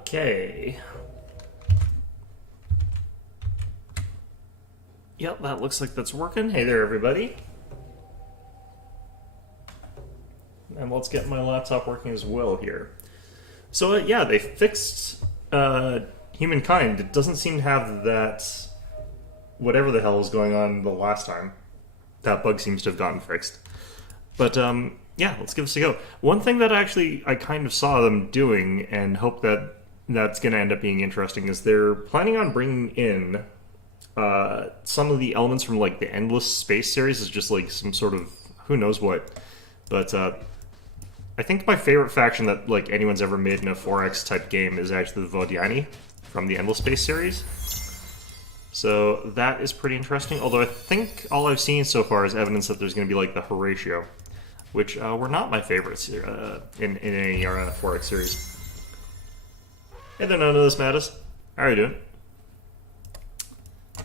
Okay. Yep, that looks like that's working. Hey there, everybody. And let's get my laptop working as well here. So, yeah, they fixed Humankind. It doesn't seem to have that... whatever the hell was going on the last time. That bug seems to have gotten fixed. But, yeah, let's give this a go. One thing that actually I kind of saw them doing and hope that that's going to end up being interesting is they're planning on bringing in some of the elements from, like, the Endless Space series. Is just, like, some sort of who knows what. But, I think my favorite faction that, like, anyone's ever made in a 4X type game is actually the Vodiani from the Endless Space series. So that is pretty interesting, although I think all I've seen so far is evidence that there's going to be, like, the Horatio, which were not my favorites in any 4X series. Hey there, none of this matters. How are you doing? I'm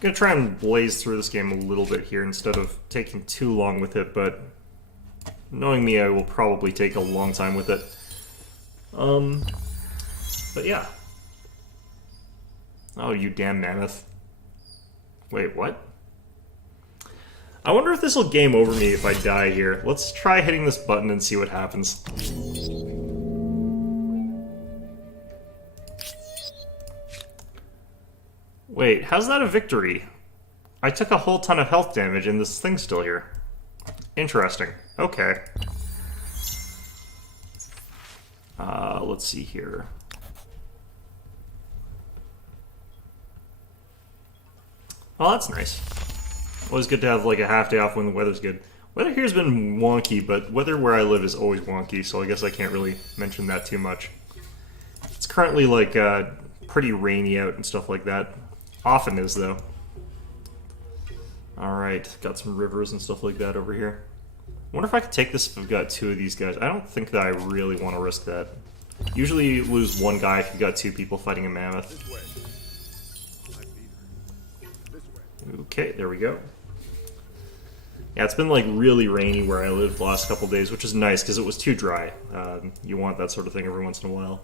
going to try and blaze through this game a little bit here instead of taking too long with it, but knowing me, I will probably take a long time with it. But yeah. Oh, you damn mammoth. Wait, what? I wonder if this will game over me if I die here. Let's try hitting this button and see what happens. Wait, how's that a victory? I took a whole ton of health damage and this thing's still here. Interesting. Okay. Let's see here. Oh, that's nice. Always good to have, like, a half day off when the weather's good. Weather here's been wonky, but weather where I live is always wonky, so I guess I can't really mention that too much. It's currently, like, pretty rainy out and stuff like that. Often is, though. Alright, got some rivers and stuff like that over here. I wonder if I could take this if I've got two of these guys. I don't think that I really want to risk that. Usually you lose one guy if you've got two people fighting a mammoth. Okay, there we go. Yeah, it's been, like, really rainy where I lived the last couple days, which is nice because it was too dry. You want that sort of thing every once in a while.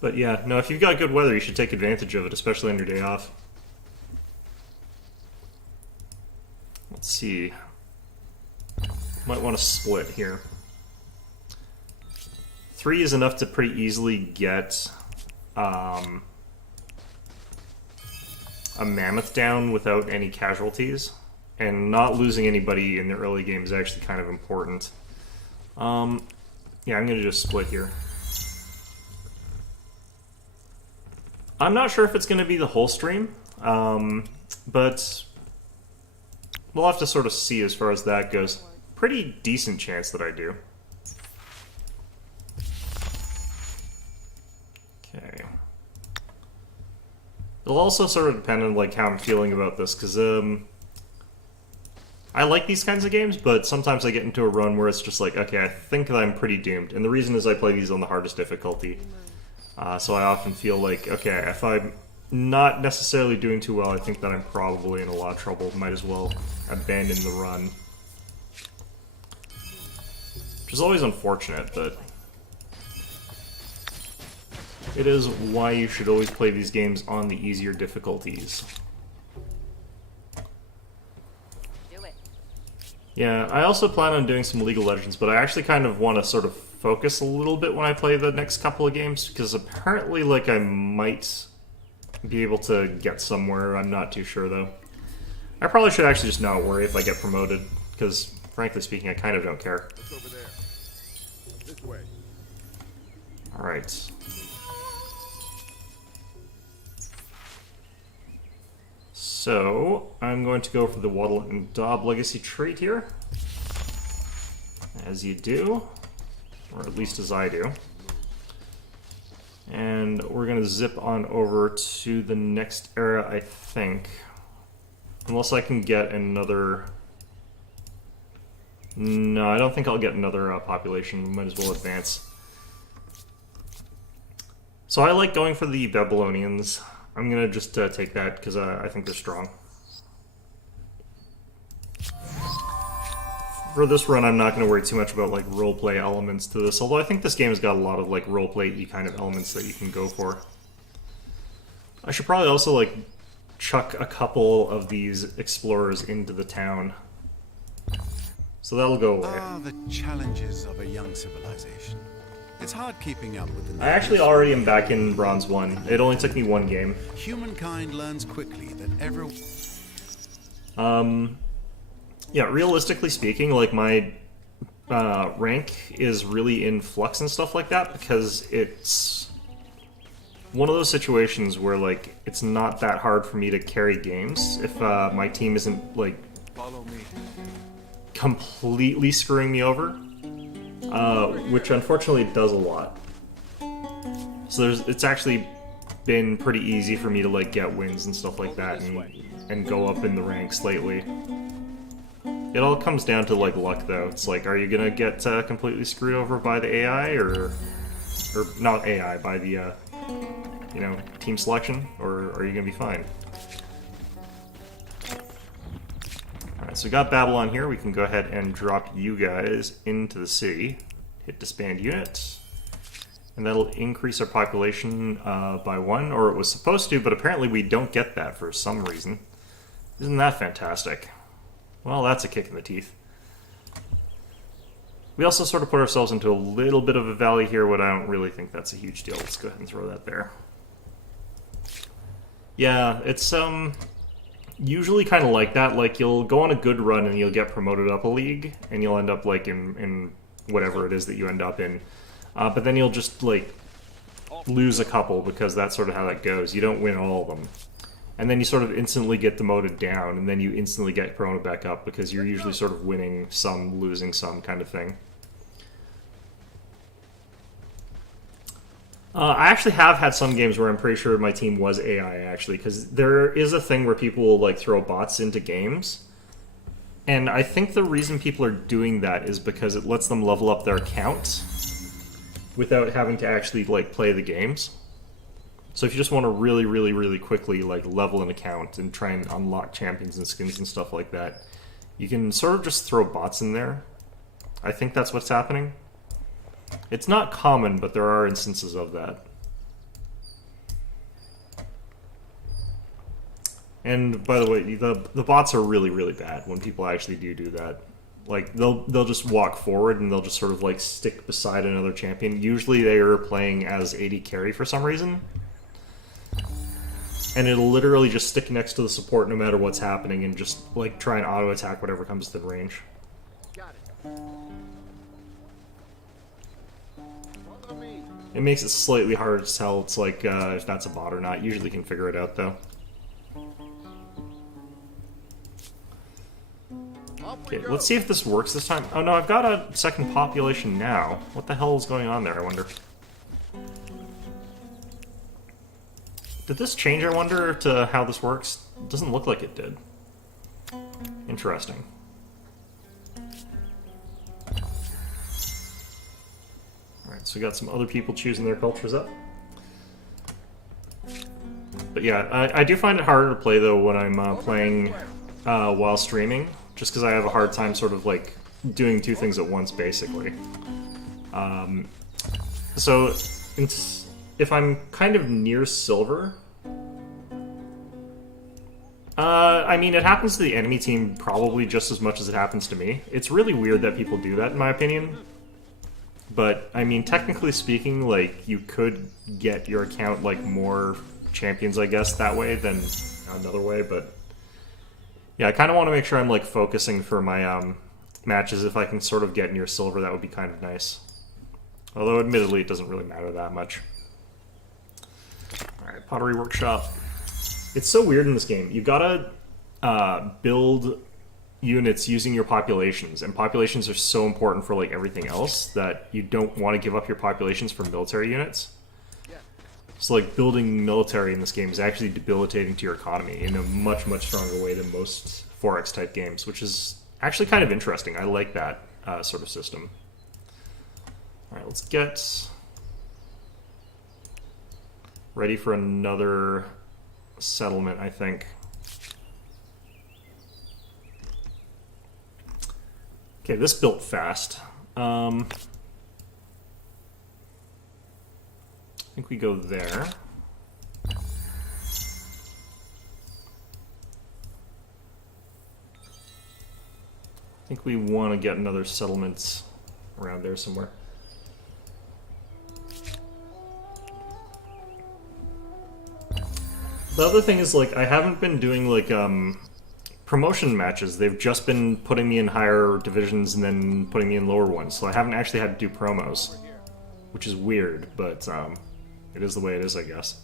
But yeah, no, if you've got good weather, you should take advantage of it, especially on your day off. Let's see. Might want to split here. 3 is enough to pretty easily get a mammoth down without any casualties. And not losing anybody in the early game is actually kind of important. Yeah, I'm going to just split here. I'm not sure if it's going to be the whole stream, but we'll have to sort of see as far as that goes. Pretty decent chance that I do. Okay. It'll also sort of depend on, like, how I'm feeling about this, because I like these kinds of games, but sometimes I get into a run where it's just like, okay, I think that I'm pretty doomed, and the reason is I play these on the hardest difficulty. So I often feel like, okay, if I'm not necessarily doing too well, I think that I'm probably in a lot of trouble. Might as well abandon the run. Which is always unfortunate, but it is why you should always play these games on the easier difficulties. Yeah, I also plan on doing some League of Legends, but I actually kind of want to sort of focus a little bit when I play the next couple of games, because apparently, like, I might be able to get somewhere. I'm not too sure, though. I probably should actually just not worry if I get promoted, because, frankly speaking, I kind of don't care. Alright. So, I'm going to go for the Waddle and Daub Legacy trait here. As you do. Or at least as I do. And we're going to zip on over to the next era, I think. Unless I can get another... No, I don't think I'll get another population. Might as well advance. So I like going for the Babylonians. I'm going to just take that because I think they're strong. for this run, I'm not going to worry too much about like roleplay elements to this. Although I think this game has got a lot of like roleplay-y kind of elements that you can go for. I should probably also like chuck a couple of these explorers into the town, so that'll go away. Ah, the challenges of a young civilization. It's hard keeping up with the... I actually already am back in Bronze 1. It only took me one game. Humankind learns quickly that every... Yeah, realistically speaking, like, my rank is really in flux and stuff like that, because it's one of those situations where, like, it's not that hard for me to carry games if my team isn't, like, Follow me. completely screwing me over, which unfortunately does a lot. So it's actually been pretty easy for me to like get wins and stuff like that and go up in the ranks lately. It all comes down to like luck though. It's like, are you gonna get completely screwed over by the AI or not AI, by the you know, team selection, or are you gonna be fine? Alright, so we got Babylon here. We can go ahead and drop you guys into the city. Hit disband unit. And that'll increase our population by 1, or it was supposed to, but apparently we don't get that for some reason. Isn't that fantastic? Well, that's a kick in the teeth. We also sort of put ourselves into a little bit of a valley here, but I don't really think that's a huge deal. Let's go ahead and throw that there. Yeah, it's usually kind of like that. Like, you'll go on a good run and you'll get promoted up a league, and you'll end up like in whatever it is that you end up in. But then you'll just like lose a couple, because that's sort of how that goes. You don't win all of them. And then you sort of instantly get demoted down, and then you instantly get promoted back up, because you're usually sort of winning some, losing some kind of thing. I actually have had some games where I'm pretty sure my team was AI, actually, because there is a thing where people will like throw bots into games. And I think the reason people are doing that is because it lets them level up their account without having to actually like play the games. So if you just want to really, really, really quickly like level an account and try and unlock champions and skins and stuff like that, you can sort of just throw bots in there. I think that's what's happening. It's not common, but there are instances of that. And by the way, the bots are really, really bad when people actually do that. Like, they'll just walk forward and they'll just sort of like stick beside another champion. Usually they are playing as AD carry for some reason. And it'll literally just stick next to the support no matter what's happening and just like try and auto attack whatever comes to the range. Got it. Follow me. It makes it slightly harder to tell it's like if that's a bot or not. Usually can figure it out though. Okay, let's see if this works this time. Oh no, I've got a second population now. What the hell is going on there, I wonder? Did this change, I wonder, to how this works? It doesn't look like it did. Interesting. Alright, so we got some other people choosing their cultures up. But yeah, I do find it harder to play, though, when I'm playing while streaming, just because I have a hard time sort of, like, doing two things at once, basically. So, if I'm kind of near silver... I mean, it happens to the enemy team probably just as much as it happens to me. It's really weird that people do that, in my opinion. But, I mean, technically speaking, like, you could get your account, like, more champions, I guess, that way than another way, but... Yeah, I kind of want to make sure I'm, like, focusing for my matches. If I can sort of get near silver, that would be kind of nice. Although, admittedly, it doesn't really matter that much. Alright, Pottery Workshop. It's so weird in this game. You gotta build units using your populations, and populations are so important for like everything else that you don't want to give up your populations for military units. So like building military in this game is actually debilitating to your economy in a much, much stronger way than most 4X type games, which is actually kind of interesting. I like that sort of system. Alright, let's get ready for another settlement, I think. Okay, this built fast. I think we go there. I think we want to get another settlement around there somewhere. The other thing is, like, I haven't been doing, like, promotion matches. They've just been putting me in higher divisions and then putting me in lower ones, so I haven't actually had to do promos. Which is weird, but, it is the way it is, I guess.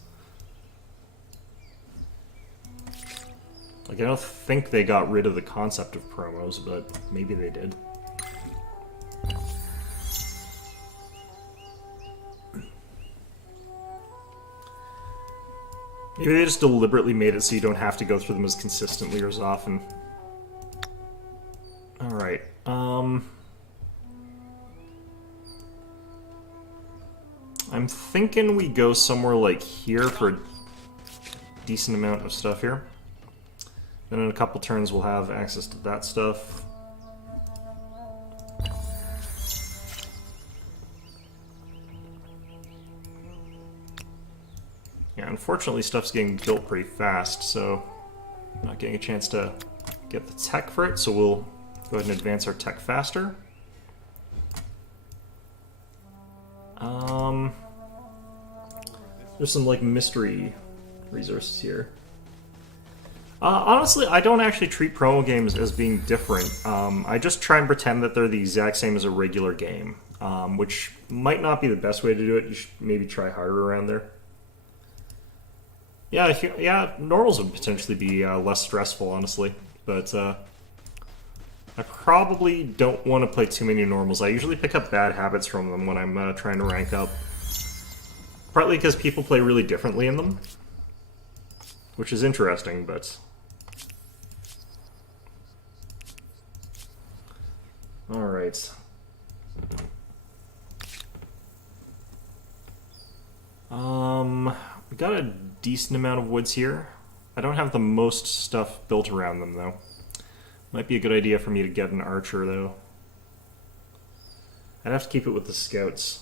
Like, I don't think they got rid of the concept of promos, but maybe they did. Maybe they just deliberately made it so you don't have to go through them as consistently or as often. Alright, I'm thinking we go somewhere like here for a decent amount of stuff here. Then in a couple turns we'll have access to that stuff. Yeah, unfortunately stuff's getting built pretty fast, so I'm not getting a chance to get the tech for it, so we'll go ahead and advance our tech faster. There's some, like, mystery resources here. Honestly, I don't actually treat promo games as being different. I just try and pretend that they're the exact same as a regular game, which might not be the best way to do it. You should maybe try harder around there. Yeah, yeah, normals would potentially be less stressful, honestly, but I probably don't want to play too many normals. I usually pick up bad habits from them when I'm trying to rank up. Partly because people play really differently in them, which is interesting, but... Alright. We got a decent amount of woods here. I don't have the most stuff built around them, though. Might be a good idea for me to get an archer, though. I'd have to keep it with the scouts.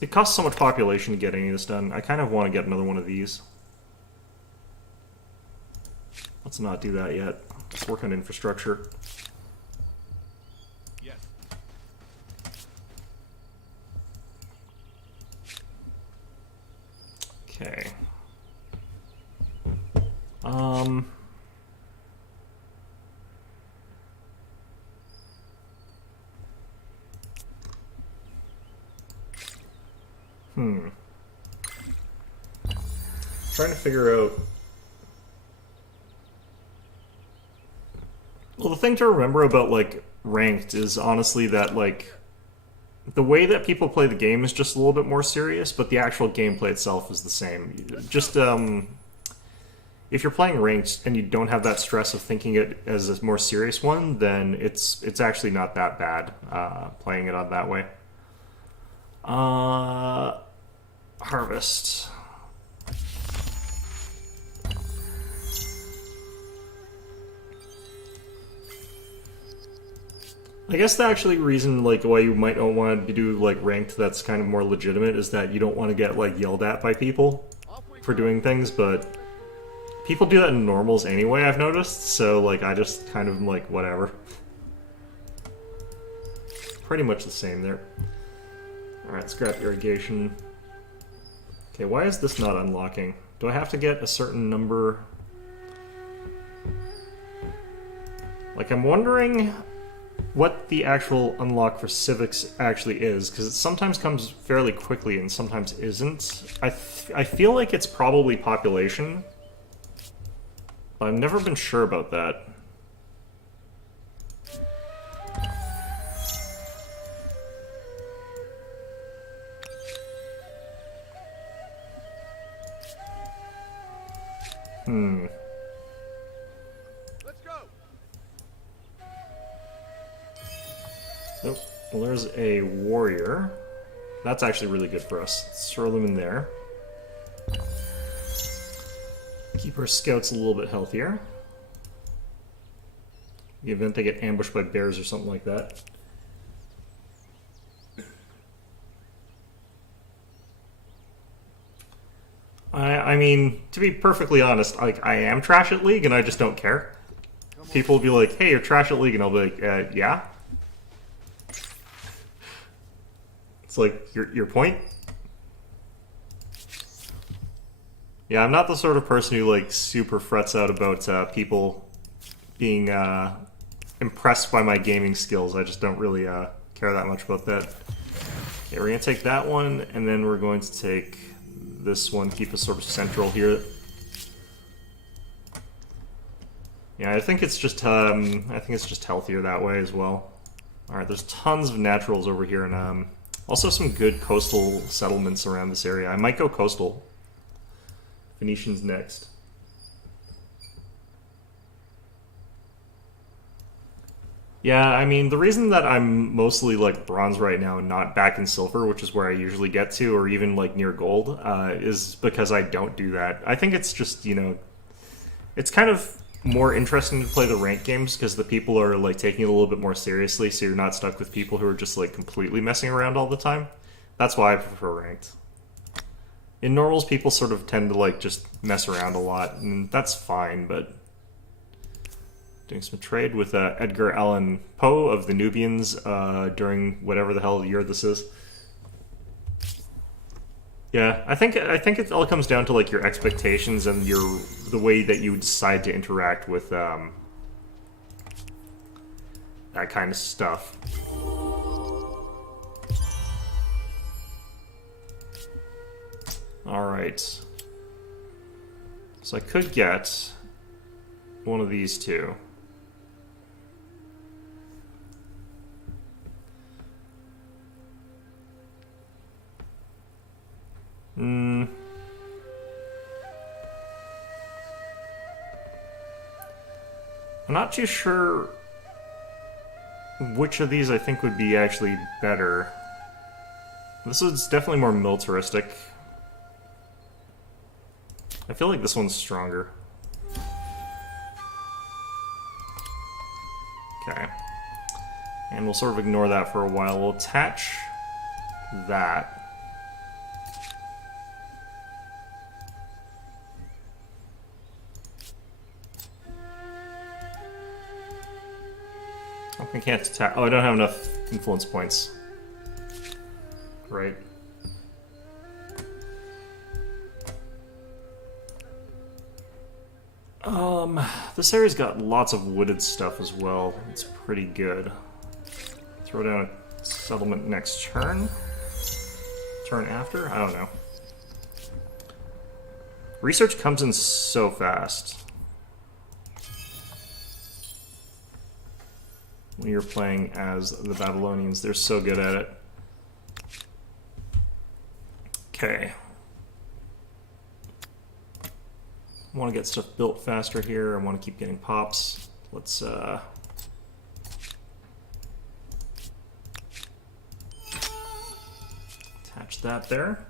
It costs so much population to get any of this done. I kind of want to get another one of these. Let's not do that yet. Let's work on infrastructure. Yes. Okay. Trying to figure out... Well, the thing to remember about, like, ranked is honestly that, like, the way that people play the game is just a little bit more serious, but the actual gameplay itself is the same. Just, if you're playing ranked and you don't have that stress of thinking it as a more serious one, then it's actually not that bad, playing it on that way. Harvest. I guess the actually reason, like, why you might not want to do, like, ranked that's kind of more legitimate is that you don't want to get, like, yelled at by people for doing things, but people do that in normals anyway, I've noticed, so, like, I just kind of, like, whatever. Pretty much the same there. Alright, scrap irrigation. Okay, why is this not unlocking? Do I have to get a certain number? Like, I'm wondering what the actual unlock for civics actually is, because it sometimes comes fairly quickly and sometimes isn't. I feel like it's probably population, but I've never been sure about that. Let's go. Oh, well, there's a warrior. That's actually really good for us. Let's throw them in there. Keep our scouts a little bit healthier. the event they get ambushed by bears or something like that. I mean, to be perfectly honest, like, I am trash at League and I just don't care. People will be like, hey, you're trash at League, and I'll be like, yeah? It's like, your point? Yeah, I'm not the sort of person who, like, super frets out about people being impressed by my gaming skills. I just don't really care that much about that. Okay, we're going to take that one, and then we're going to take this one, keep us sort of central here. Yeah, I think it's just healthier that way as well. All right, there's tons of naturals over here, and also some good coastal settlements around this area. I might go coastal. Phoenicians next. Yeah, I mean, the reason that I'm mostly, like, bronze right now and not back in silver, which is where I usually get to, or even, like, near gold, is because I don't do that. I think it's just, you know, it's kind of more interesting to play the ranked games because the people are, like, taking it a little bit more seriously, so you're not stuck with people who are just, like, completely messing around all the time. That's why I prefer ranked. In normals, people sort of tend to, like, just mess around a lot, and that's fine, but... Doing some trade with Edgar Allan Poe of the Nubians during whatever the hell year this is. Yeah, I think it all comes down to, like, your expectations and the way that you decide to interact with that kind of stuff. All right. So I could get one of these two. I'm not too sure which of these I think would be actually better. This is definitely more militaristic. I feel like this one's stronger. Okay. And we'll sort of ignore that for a while. We'll attach that. I can't attack. Oh, I don't have enough influence points. Right. This area's got lots of wooded stuff as well. It's pretty good. Throw down a settlement next turn. Turn after? I don't know. Research comes in so fast when you're playing as the Babylonians. They're so good at it. Okay. I want to get stuff built faster here. I want to keep getting pops. Let's attach that there.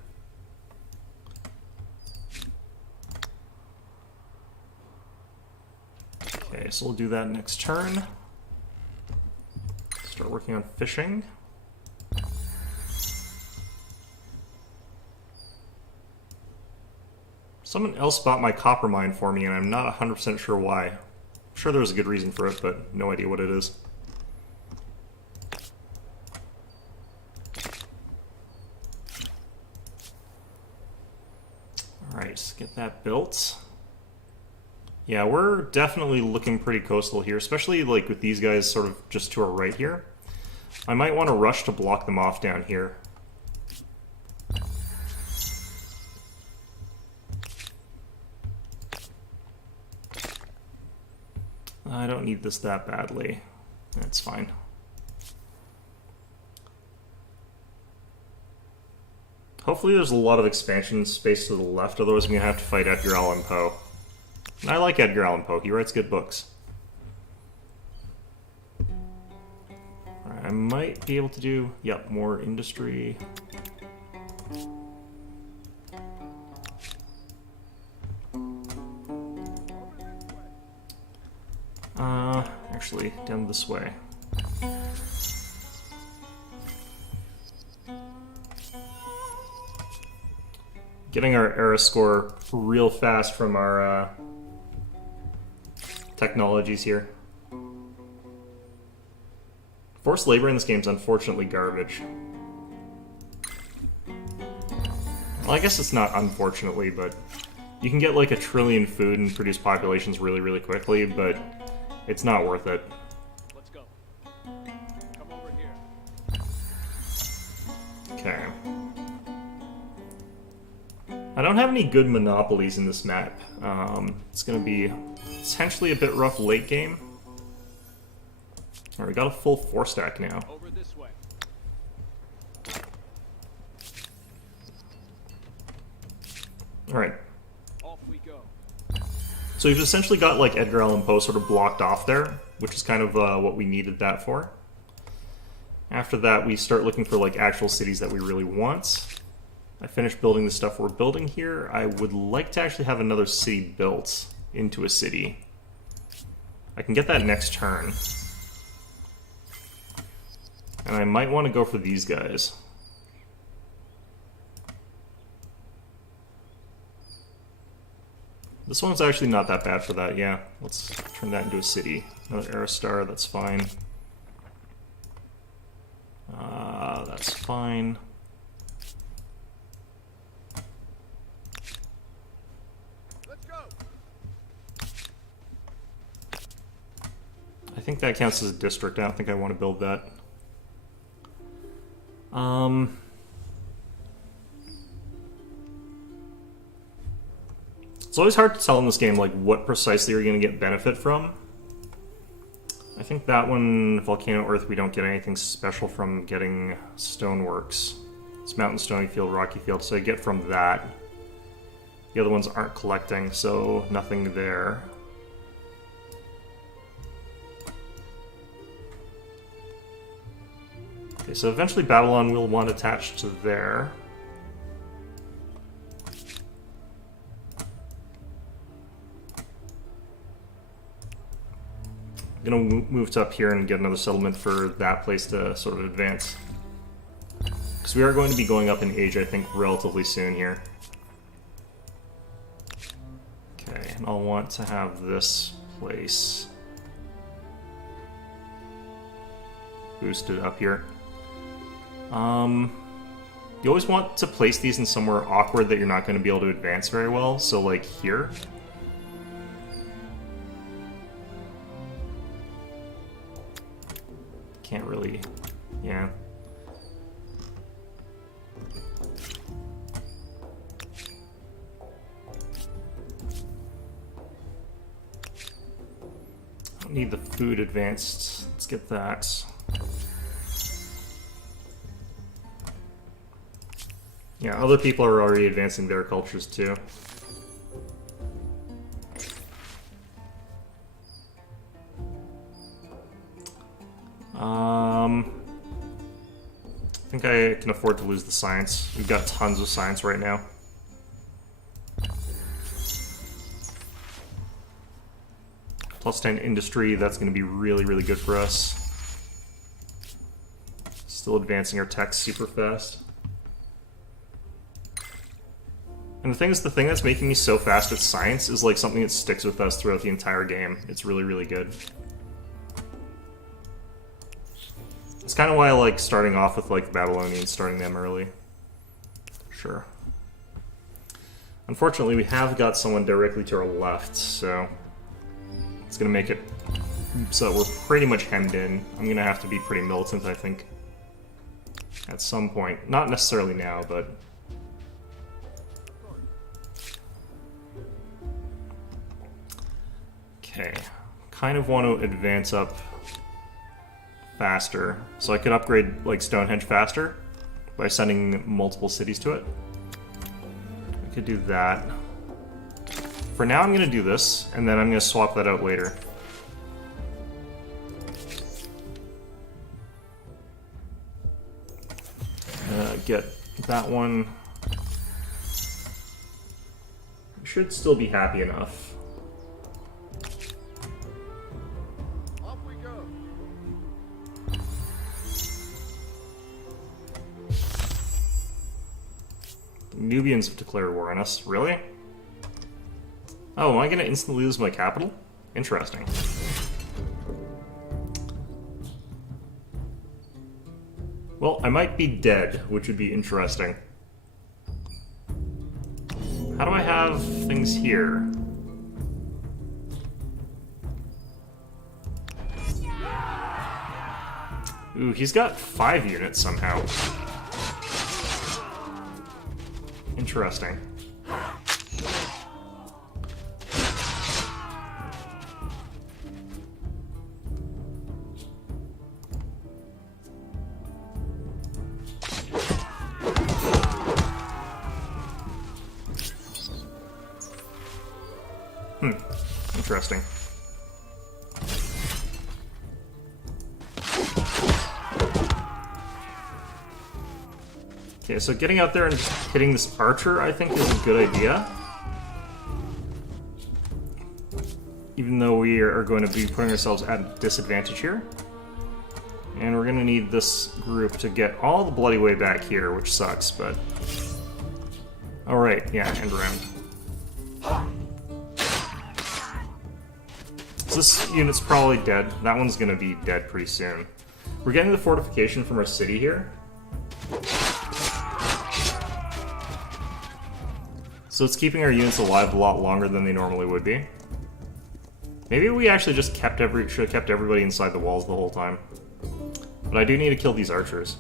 Okay, so we'll do that next turn. Start working on fishing. Someone else bought my copper mine for me, and I'm not 100% sure why. I'm sure there's a good reason for it, but no idea what it is. Alright, get that built. Yeah, we're definitely looking pretty coastal here, especially like with these guys sort of just to our right here. I might want to rush to block them off down here. I don't need this that badly. That's fine. Hopefully there's a lot of expansion space to the left, otherwise I'm going to have to fight Edgar Allan Poe. And I like Edgar Allan Poe. He writes good books. Alright, I might be able to do, yep, more industry. actually, down this way. Getting our era score real fast from our technologies here. Forced labor in this game is unfortunately garbage. Well, I guess it's not unfortunately, but you can get like 1 trillion food and produce populations really, really quickly, but it's not worth it. Let's go. Come over here. Okay. I don't have any good monopolies in this map. It's going to be potentially a bit rough late game. Alright, we got a full 4-stack now. Over this way. Alright. Off we go. So we've essentially got like Edgar Allan Poe sort of blocked off there, which is kind of what we needed that for. After that, we start looking for like actual cities that we really want. I finished building the stuff we're building here. I would like to actually have another city built into a city. I can get that next turn. And I might want to go for these guys. This one's actually not that bad for that, yeah. Let's turn that into a city. Another Aerostar, that's fine. That's fine. Let's go. I think that counts as a district. I don't think I want to build that. It's always hard to tell in this game, like, what precisely you're going to get benefit from. I think that one, Volcano Earth, we don't get anything special from getting Stoneworks. It's Mountain, Stony Field, Rocky Field, so I get from that. The other ones aren't collecting, so nothing there. Okay, so eventually Babylon will want attached to there. I'm gonna move to up here and get another settlement for that place to sort of advance. Because we are going to be going up in age, I think, relatively soon here. Okay, and I'll want to have this place boosted up here. You always want to place these in somewhere awkward that you're not going to be able to advance very well, so like here. Can't really, yeah. Don't need the food advanced. Let's get that. Yeah, other people are already advancing their cultures too. I think I can afford to lose the science. We've got tons of science right now. Plus 10 industry, that's going to be really, really good for us. Still advancing our tech super fast. And the thing is, the thing that's making me so fast at science is like something that sticks with us throughout the entire game. It's really, really good. It's kind of why I like starting off with like the Babylonians, starting them early. Sure. Unfortunately, we have got someone directly to our left, so it's going to make it so that we're pretty much hemmed in. I'm going to have to be pretty militant, I think, at some point. Not necessarily now, but... Okay. Kind of want to advance up faster, so I could upgrade like Stonehenge faster by sending multiple cities to it. I could do that. For now, I'm going to do this, and then I'm going to swap that out later. Get that one. Should still be happy enough. Off we go. Nubians have declared war on us. Really? Oh, am I going to instantly lose my capital? Interesting. Well, I might be dead, which would be interesting. How do I have things here? Ooh, he's got 5 units somehow. Interesting. Interesting. Okay, so getting out there and just hitting this archer, I think, is a good idea. Even though we are going to be putting ourselves at a disadvantage here. And we're going to need this group to get all the bloody way back here, which sucks, but... Alright, yeah, end round. So this unit's probably dead. That one's going to be dead pretty soon. We're getting the fortification from our city here. So it's keeping our units alive a lot longer than they normally would be. Maybe we actually just should have kept everybody inside the walls the whole time. But I do need to kill these archers.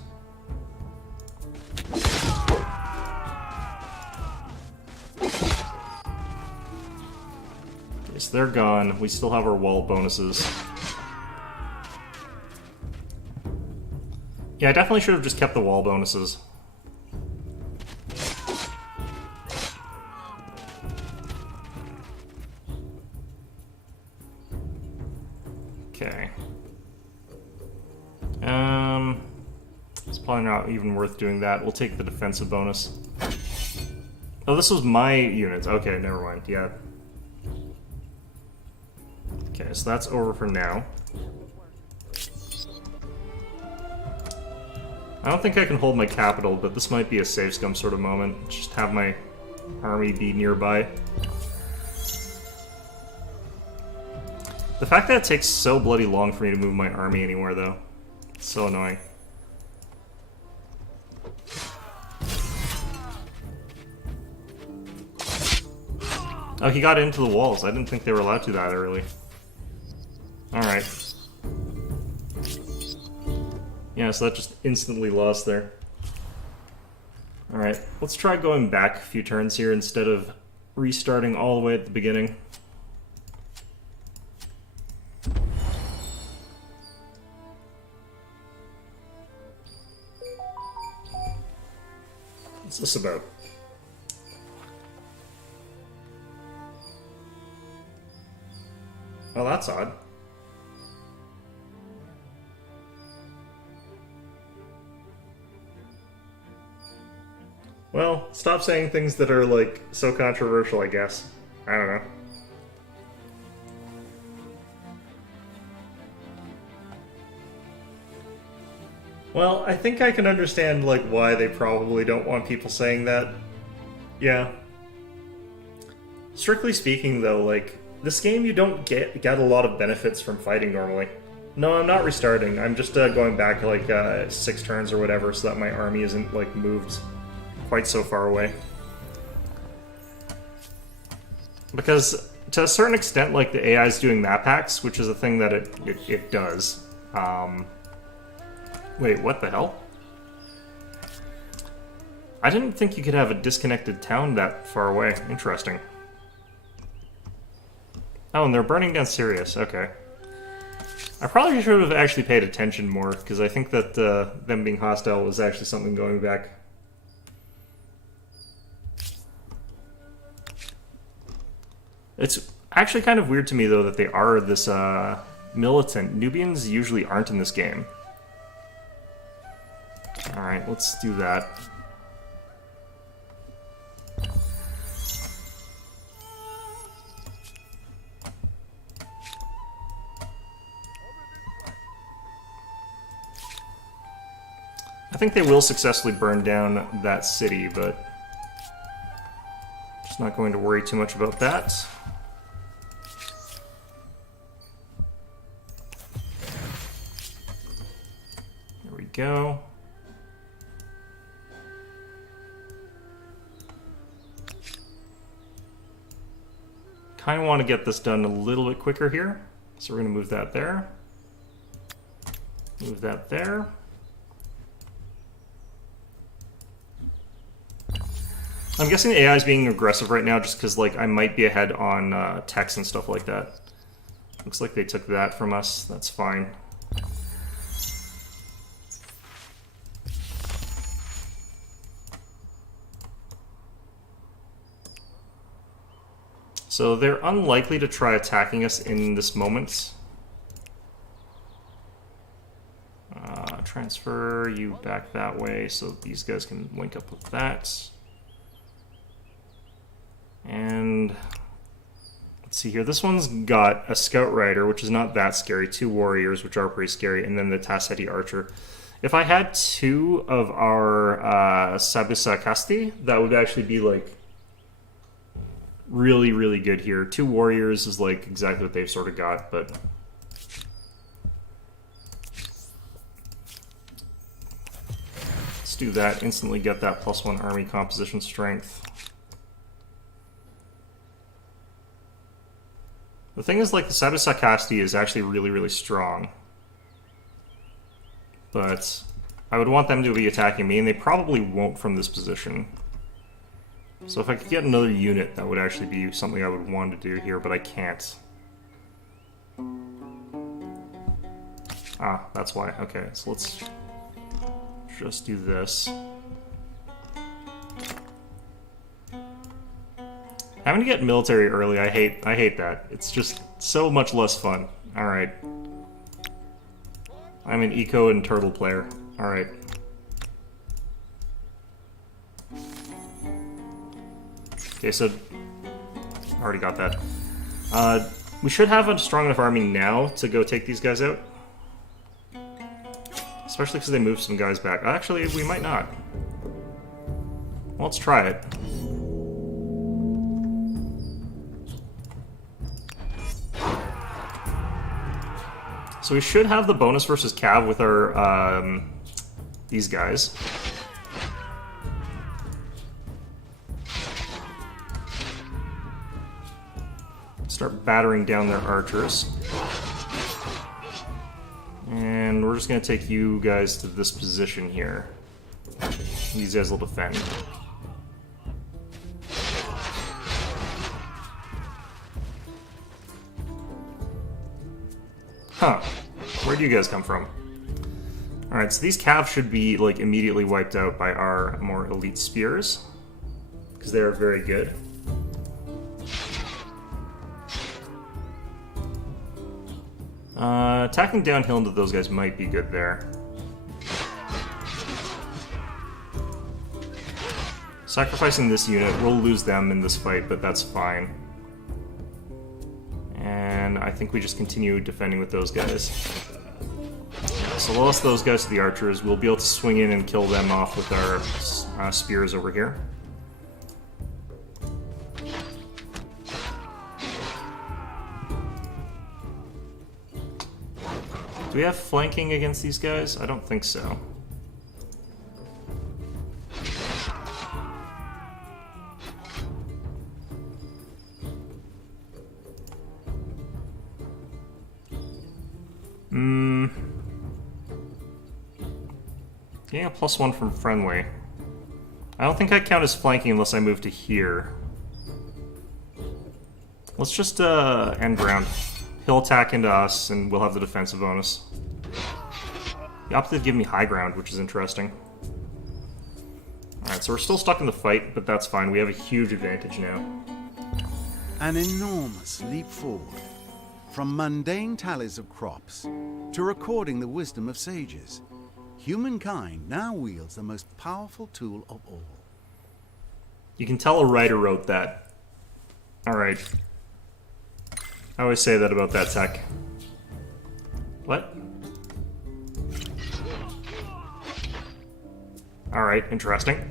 Okay, so they're gone. We still have our wall bonuses. Yeah, I definitely should have just kept the wall bonuses. Okay. It's probably not even worth doing that. We'll take the defensive bonus. Oh, this was my units. Okay, never mind. Yeah. Okay, so that's over for now. I don't think I can hold my capital, but this might be a save scum sort of moment. Just have my army be nearby. The fact that it takes so bloody long for me to move my army anywhere, though. It's so annoying. Oh, he got into the walls. I didn't think they were allowed to that early. Alright. Yeah, so that just instantly lost there. Alright, let's try going back a few turns here instead of restarting all the way at the beginning. What's this about? Oh, that's odd. Well, stop saying things that are, like, so controversial, I guess. I don't know. Well, I think I can understand, like, why they probably don't want people saying that. Yeah. Strictly speaking, though, like, this game you don't get a lot of benefits from fighting normally. No, I'm not restarting. I'm just going back, like, 6 turns or whatever so that my army isn't, like, moved quite so far away. Because, to a certain extent, like, the AI is doing map hacks, which is a thing that it does. Wait, what the hell? I didn't think you could have a disconnected town that far away. Interesting. Oh, and they're burning down Sirius. Okay. I probably should have actually paid attention more, because I think that them being hostile was actually something going back. It's actually kind of weird to me, though, that they are this militant. Nubians usually aren't in this game. Alright, let's do that. I think they will successfully burn down that city, but Just not going to worry too much about that. There we go. Kind of want to get this done a little bit quicker here. So we're going to move that there. Move that there. I'm guessing the AI is being aggressive right now just because, like, I might be ahead on text and stuff like that. Looks like they took that from us. That's fine. So they're unlikely to try attacking us in this moment. Transfer you back that way so these guys can link up with that. And let's see here. This one's got a Scout Rider, which is not that scary, 2 Warriors, which are pretty scary, and then the Tasseti Archer. If I had 2 of our Sabisakasti, that would actually be like really, really good here. 2 Warriors is like exactly what they've sort of got, but let's do that. Instantly get that +1 army composition strength. The thing is, like, the Sabisakasti is actually really, really strong. But I would want them to be attacking me, and they probably won't from this position. So if I could get another unit, that would actually be something I would want to do here, but I can't. Ah, that's why. Okay, so let's just do this. Having to get military early, I hate that. It's just so much less fun. Alright. I'm an eco and turtle player. Alright. Okay, so already got that. We should have a strong enough army now to go take these guys out. Especially because they moved some guys back. Actually, we might not. Well, let's try it. So we should have the bonus versus Cav with our, these guys. Start battering down their archers. And we're just going to take you guys to this position here. These guys will defend. Huh. Where do you guys come from? Alright, so these calves should be, like, immediately wiped out by our more elite spears. Because they are very good. Attacking downhill into those guys might be good there. Sacrificing this unit, we'll lose them in this fight, but that's fine. And I think we just continue defending with those guys. So we'll lost those guys to the archers. We'll be able to swing in and kill them off with our spears over here. Do we have flanking against these guys? I don't think so. Getting a +1 from friendly. I don't think I count as flanking unless I move to here. Let's just end ground. He'll attack into us, and we'll have the defensive bonus. He opted to give me high ground, which is interesting. Alright, so we're still stuck in the fight, but that's fine. We have a huge advantage now. An enormous leap forward. From mundane tallies of crops to recording the wisdom of sages, humankind now wields the most powerful tool of all. You can tell a writer wrote that. Alright. I always say that about that tech. What? Alright, interesting.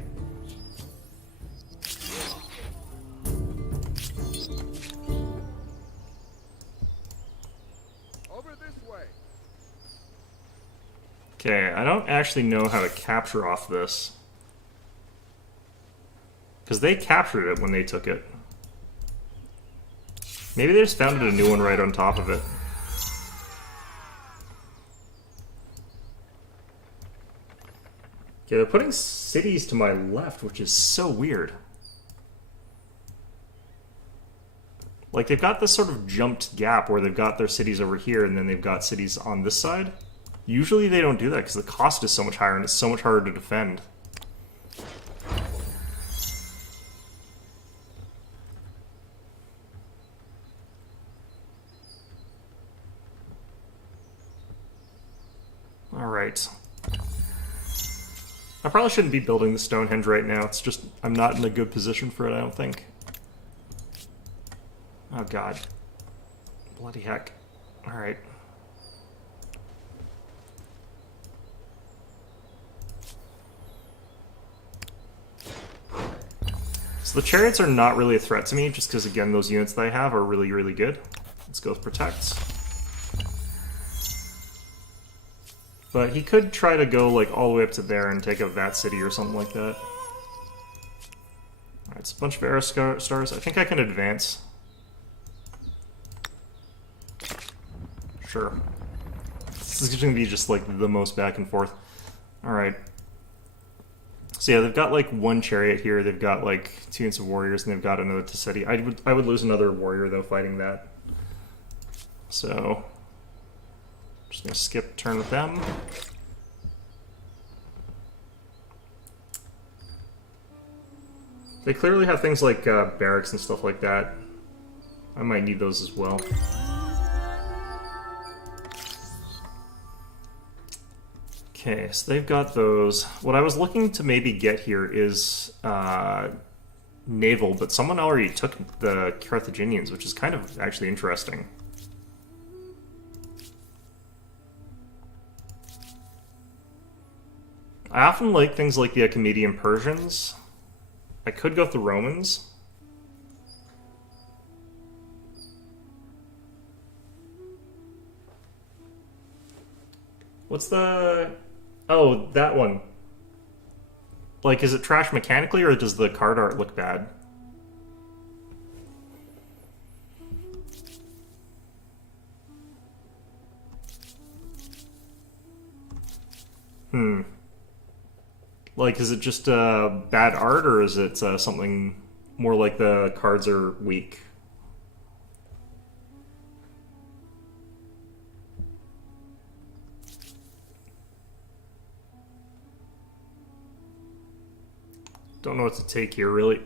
Okay, I don't actually know how to capture off this. Because they captured it when they took it. Maybe they just founded a new one right on top of it. Okay, they're putting cities to my left, which is so weird. Like, they've got this sort of jumped gap where they've got their cities over here and then they've got cities on this side. Usually they don't do that because the cost is so much higher and it's so much harder to defend. Alright. I probably shouldn't be building the Stonehenge right now. It's just, I'm not in a good position for it, I don't think. Oh god. Bloody heck. Alright. So the chariots are not really a threat to me, just because, again, those units that I have are really, really good. Let's go with Protect. But he could try to go, like, all the way up to there and take out that city or something like that. Alright, it's a bunch of arrow stars. I think I can advance. Sure. This is going to be just, like, the most back and forth. Alright. So yeah, they've got, like, one chariot here. They've got, like, 2 units of warriors, and they've got another city. I would lose another warrior, though, fighting that. So... just gonna skip turn with them. They clearly have things like barracks and stuff like that. I might need those as well. Okay, so they've got those. What I was looking to maybe get here is naval, but someone already took the Carthaginians, which is kind of actually interesting. I often like things like the Achaemenian Persians. I could go with the Romans. What's the... oh, that one. Like, is it trash mechanically, or does the card art look bad? Like, is it just bad art, or is it something more like the cards are weak? Don't know what to take here, really.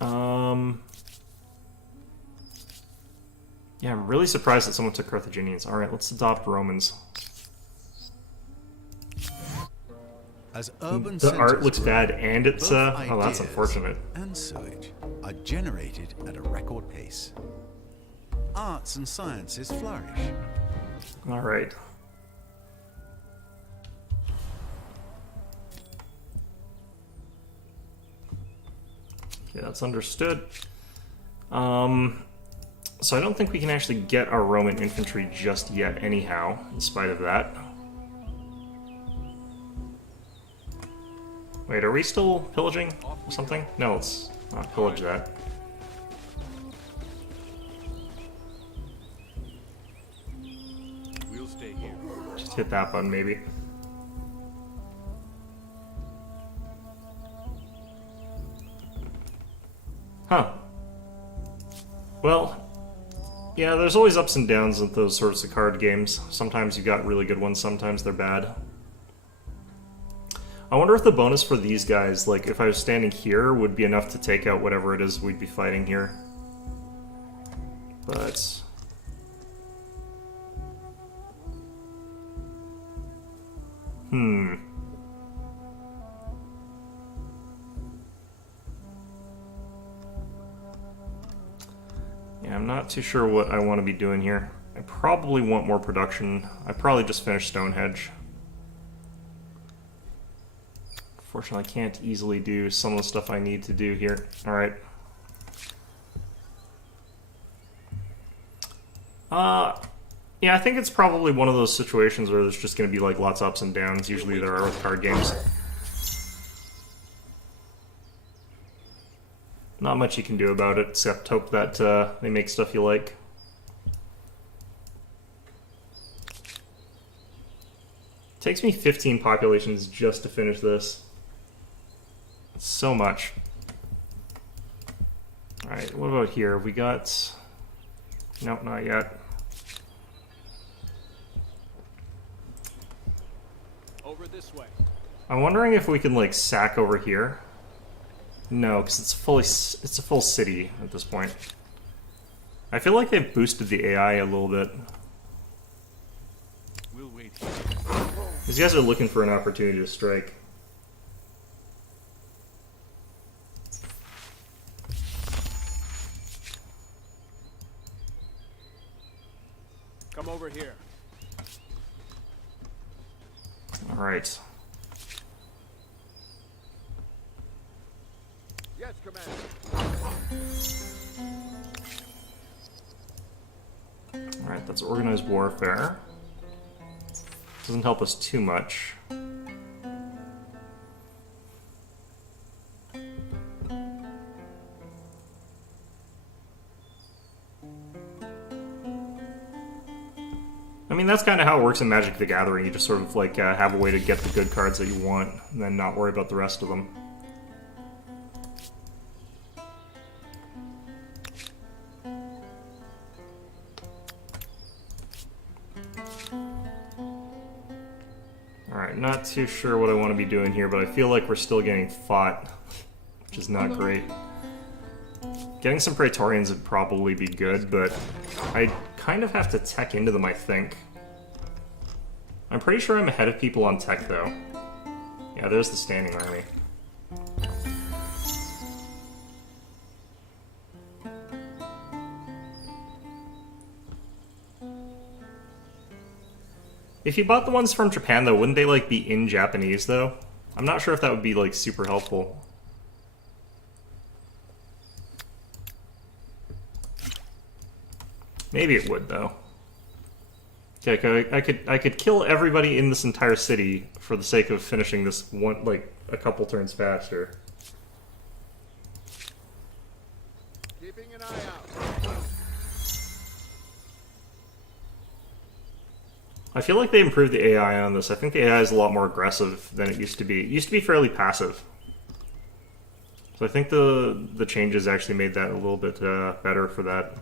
Yeah, I'm really surprised that someone took Carthaginians. Alright, let's adopt Romans. As urban The art centers looks grow, bad, and it's, both oh, that's ideas unfortunate. and sewage are generated at a record pace. Arts and sciences flourish. Alright. Okay, that's understood. So I don't think we can actually get our Roman infantry just yet anyhow, in spite of that. Wait, are we still pillaging or something? No, let's not pillage that. We'll stay here. Just hit that button, maybe. Huh. Well, yeah, there's always ups and downs with those sorts of card games. Sometimes you got really good ones, sometimes they're bad. I wonder if the bonus for these guys, like if I was standing here, would be enough to take out whatever it is we'd be fighting here. But... yeah, I'm not too sure what I want to be doing here. I probably want more production. I probably just finished Stonehenge. Fortunately, I can't easily do some of the stuff I need to do here. Alright. Yeah, I think it's probably one of those situations where there's just going to be like lots of ups and downs. Usually there are with card games. Not much you can do about it, except hope that they make stuff you like. Takes me 15 populations just to finish this. So much. Alright, what about here? We got... Nope, not yet. Over this way. I'm wondering if we can, like, sack over here. No, because it's a full city at this point. I feel like they've boosted the AI a little bit. We'll wait. These guys are looking for an opportunity to strike. Come over here. Alright. Yes, Commander. Alright, that's organized warfare. Doesn't help us too much. I mean, that's kind of how it works in Magic the Gathering. You just sort of like have a way to get the good cards that you want, and then not worry about the rest of them. Alright, not too sure what I want to be doing here, but I feel like we're still getting fought, which is not great. Getting some Praetorians would probably be good, but I kind of have to tech into them, I think. I'm pretty sure I'm ahead of people on tech, though. Yeah, there's the standing army. If you bought the ones from Japan, though, wouldn't they, like, be in Japanese, though? I'm not sure if that would be, like, super helpful. Maybe it would, though. Okay, I could kill everybody in this entire city for the sake of finishing this one, like, a couple turns faster. Keeping an eye out. I feel like they improved the AI on this. I think the AI is a lot more aggressive than it used to be. It used to be fairly passive. So I think the changes actually made that a little bit better for that.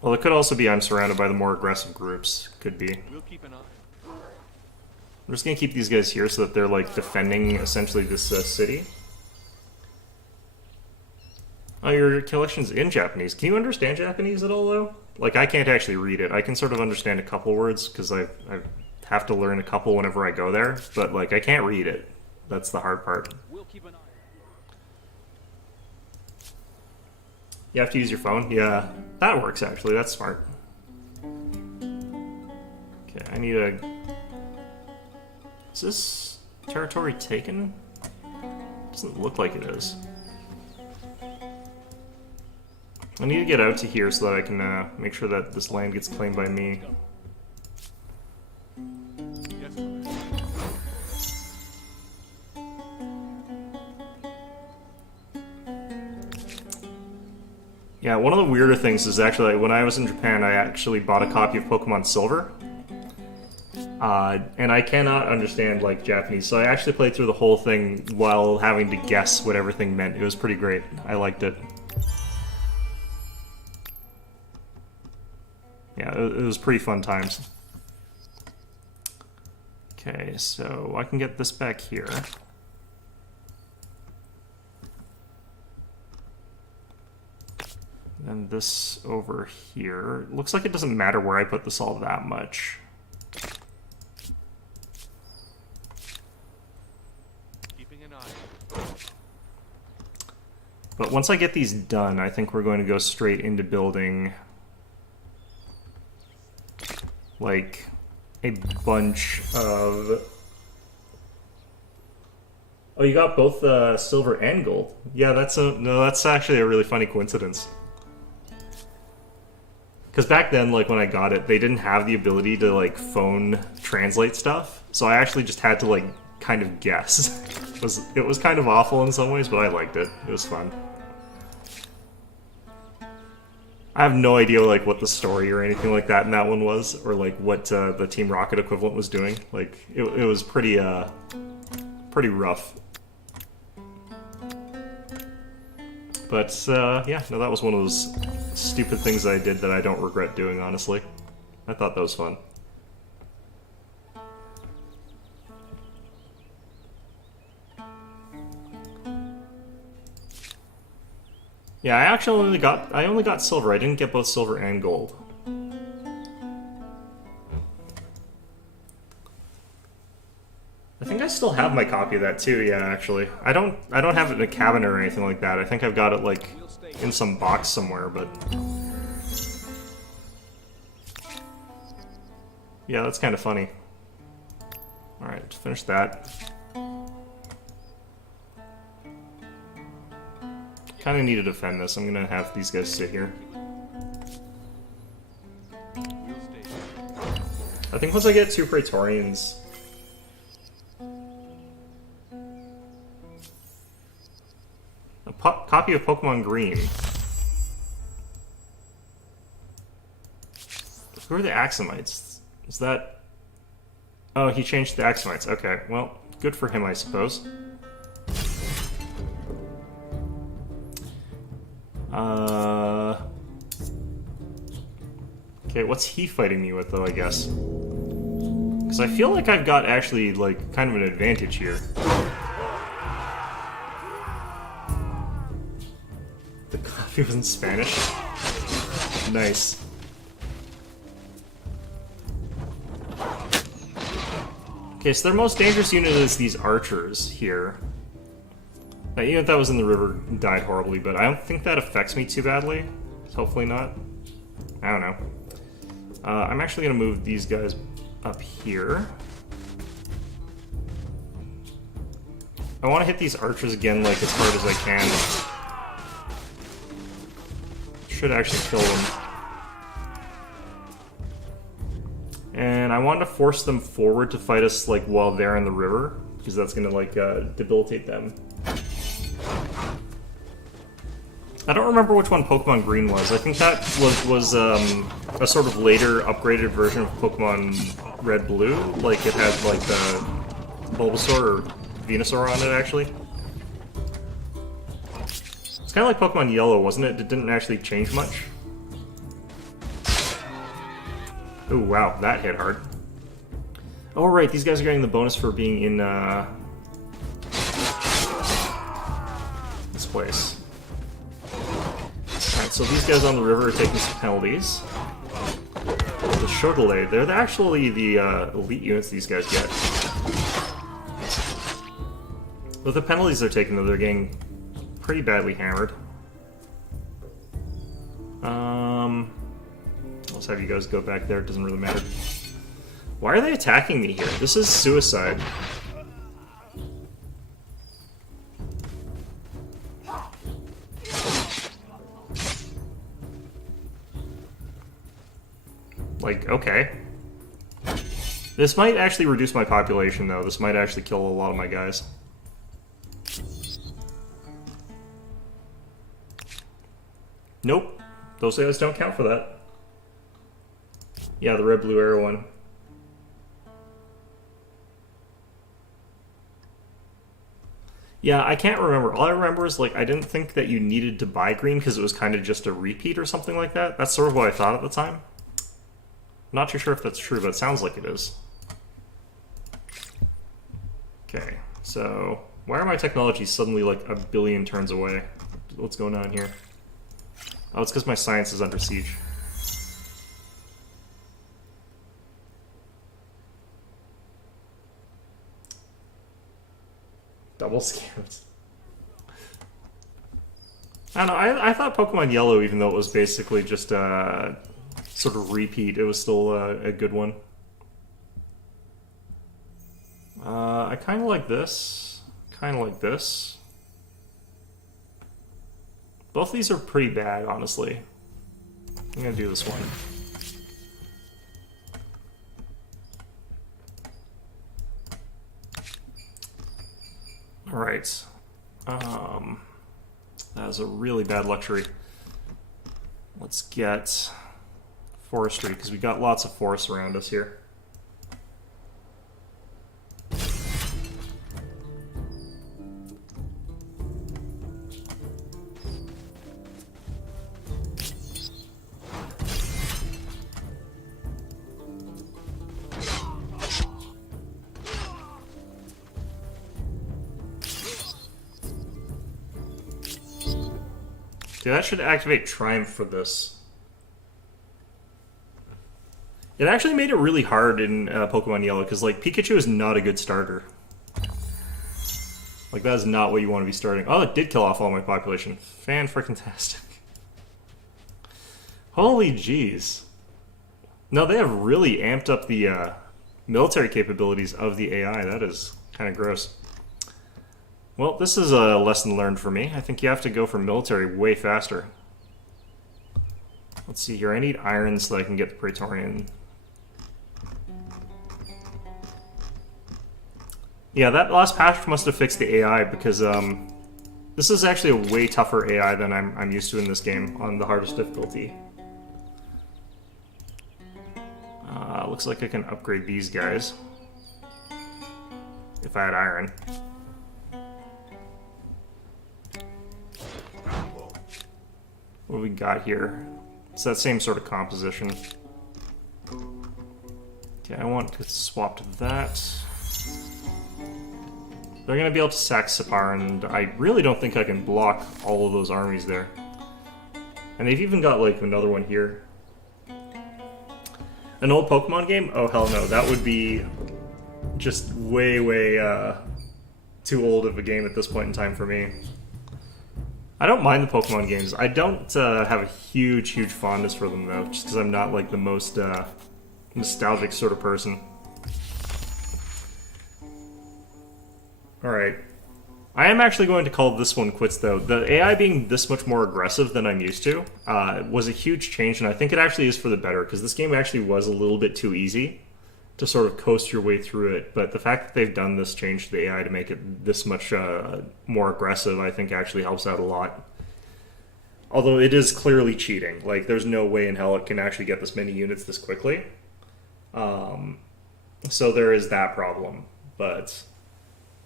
Well, it could also be I'm surrounded by the more aggressive groups. Could be. We'll keep an eye. I'm just gonna keep these guys here so that they're like defending essentially this city. Oh, your collection's in Japanese. Can you understand Japanese at all, though? Like, I can't actually read it. I can sort of understand a couple words because I have to learn a couple whenever I go there, but like I can't read it. That's the hard part. We'll keep an eye. You have to use your phone? Yeah, that works actually. That's smart. Okay, I need a... Is this territory taken? Doesn't look like it is. I need to get out to here so that I can make sure that this land gets claimed by me. Yes, Commander. Yeah, one of the weirder things is actually, like, when I was in Japan, I actually bought a copy of Pokemon Silver. And I cannot understand, like, Japanese, so I actually played through the whole thing while having to guess what everything meant. It was pretty great. I liked it. Yeah, it was pretty fun times. Okay, so I can get this back here. And this over here. Looks like it doesn't matter where I put this all that much. Keeping an eye. But once I get these done, I think we're going to go straight into building like a bunch Oh, you got both silver and gold. Yeah, that's actually a really funny coincidence. Because back then, like when I got it, they didn't have the ability to like phone translate stuff, so I actually just had to like kind of guess. It was kind of awful in some ways, but I liked it. It was fun. I have no idea like what the story or anything like that in that one was, or like what the Team Rocket equivalent was doing. Like it was pretty rough. But yeah, no, that was one of those stupid things that I did that I don't regret doing, honestly. I thought that was fun. Yeah, I actually only got silver. I didn't get both silver and gold. I think I still have my copy of that too, yeah, actually. I don't have it in a cabinet or anything like that. I think I've got it like in some box somewhere, but yeah, that's kind of funny. Alright, finish that. Kind of need to defend this. I'm gonna have these guys sit here. I think once I get 2 Praetorians... A copy of Pokemon Green. Who are the Axomites? Is that... Oh, he changed the Axomites. Okay, well, good for him, I suppose. Okay, what's he fighting me with, though, I guess? Because I feel like I've got, actually, like, kind of an advantage here. The coffee was in Spanish? Nice. Okay, so their most dangerous unit is these archers here. That unit that was in the river died horribly, but I don't think that affects me too badly. Hopefully not. I don't know. I'm actually going to move these guys up here. I want to hit these archers again, like, as hard as I can. Should actually kill them. And I want to force them forward to fight us, like, while they're in the river, because that's going to, like, debilitate them. I don't remember which one Pokemon Green was. I think that was a sort of later upgraded version of Pokemon Red Blue. Like, it had, like, the Bulbasaur or Venusaur on it, actually. It's kind of like Pokemon Yellow, wasn't it? It didn't actually change much. Oh, wow, that hit hard. Oh, right, these guys are getting the bonus for being in, this place. Alright, so these guys on the river are taking some penalties. The Shodelay, they're actually the elite units these guys get. With the penalties they're taking, though, they're getting pretty badly hammered. Let's have you guys go back there, it doesn't really matter. Why are they attacking me here? This is suicide. Like, okay. This might actually reduce my population, though. This might actually kill a lot of my guys. Nope. Those guys don't count for that. Yeah, the red, blue arrow one. Yeah, I can't remember. All I remember is, like, I didn't think that you needed to buy green because it was kind of just a repeat or something like that. That's sort of what I thought at the time. Not too sure if that's true, but it sounds like it is. Okay, so why are my technologies suddenly like a billion turns away? What's going on here? Oh, it's because my science is under siege. Double scams. I don't know, I thought Pokemon Yellow, even though it was basically just a sort of repeat, it was still a good one. I kind of like this. kind of like this. Both of these are pretty bad, honestly. I'm gonna do this one. Alright. That was a really bad luxury. Let's get forestry, because we got lots of forests around us here. Dude, that should activate Triumph for this. It actually made it really hard in Pokemon Yellow, because, like, Pikachu is not a good starter. Like, that is not what you want to be starting. Oh, it did kill off all my population. Fan-freaking-tastic. Holy jeez. No, they have really amped up the military capabilities of the AI. That is kind of gross. Well, this is a lesson learned for me. I think you have to go for military way faster. Let's see here. I need iron so that I can get the Praetorian. Yeah, that last patch must have fixed the AI because this is actually a way tougher AI than I'm used to in this game on the hardest difficulty. Looks like I can upgrade these guys if I had iron. What do we got here? It's that same sort of composition. Okay, I want to swap to that. They're going to be able to sack Sipar, and I really don't think I can block all of those armies there. And they've even got, like, another one here. An old Pokemon game? Oh, hell no. That would be just way, way too old of a game at this point in time for me. I don't mind the Pokemon games. I don't have a huge, huge fondness for them, though, just because I'm not, like, the most nostalgic sort of person. Alright. I am actually going to call this one quits, though. The AI being this much more aggressive than I'm used to was a huge change, and I think it actually is for the better, because this game actually was a little bit too easy to sort of coast your way through it. But the fact that they've done this change to the AI to make it this much more aggressive, I think actually helps out a lot. Although it is clearly cheating. Like, there's no way in hell it can actually get this many units this quickly. So there is that problem. But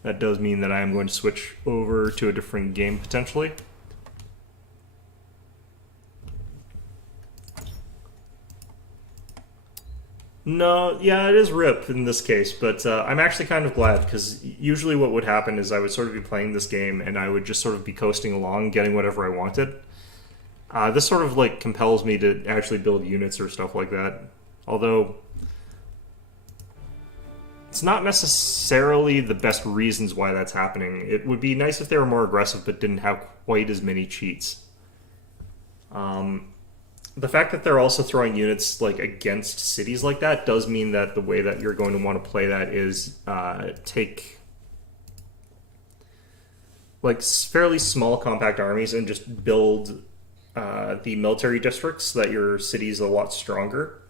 that does mean that I am going to switch over to a different game, potentially. No, yeah, it is RIP in this case, but I'm actually kind of glad, because usually what would happen is I would sort of be playing this game, and I would just sort of be coasting along, getting whatever I wanted. This sort of, like, compels me to actually build units or stuff like that. Although it's not necessarily the best reasons why that's happening. It would be nice if they were more aggressive but didn't have quite as many cheats. The fact that they're also throwing units like against cities like that does mean that the way that you're going to want to play that is take like fairly small compact armies and just build the military districts so that your city is a lot stronger.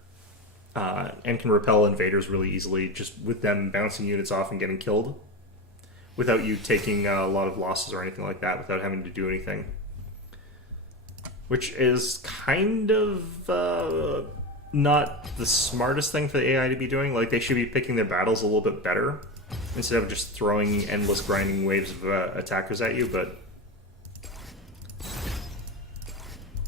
And can repel invaders really easily, just with them bouncing units off and getting killed, without you taking a lot of losses or anything like that, without having to do anything. Which is kind of not the smartest thing for the AI to be doing. Like, they should be picking their battles a little bit better, instead of just throwing endless grinding waves of attackers at you, but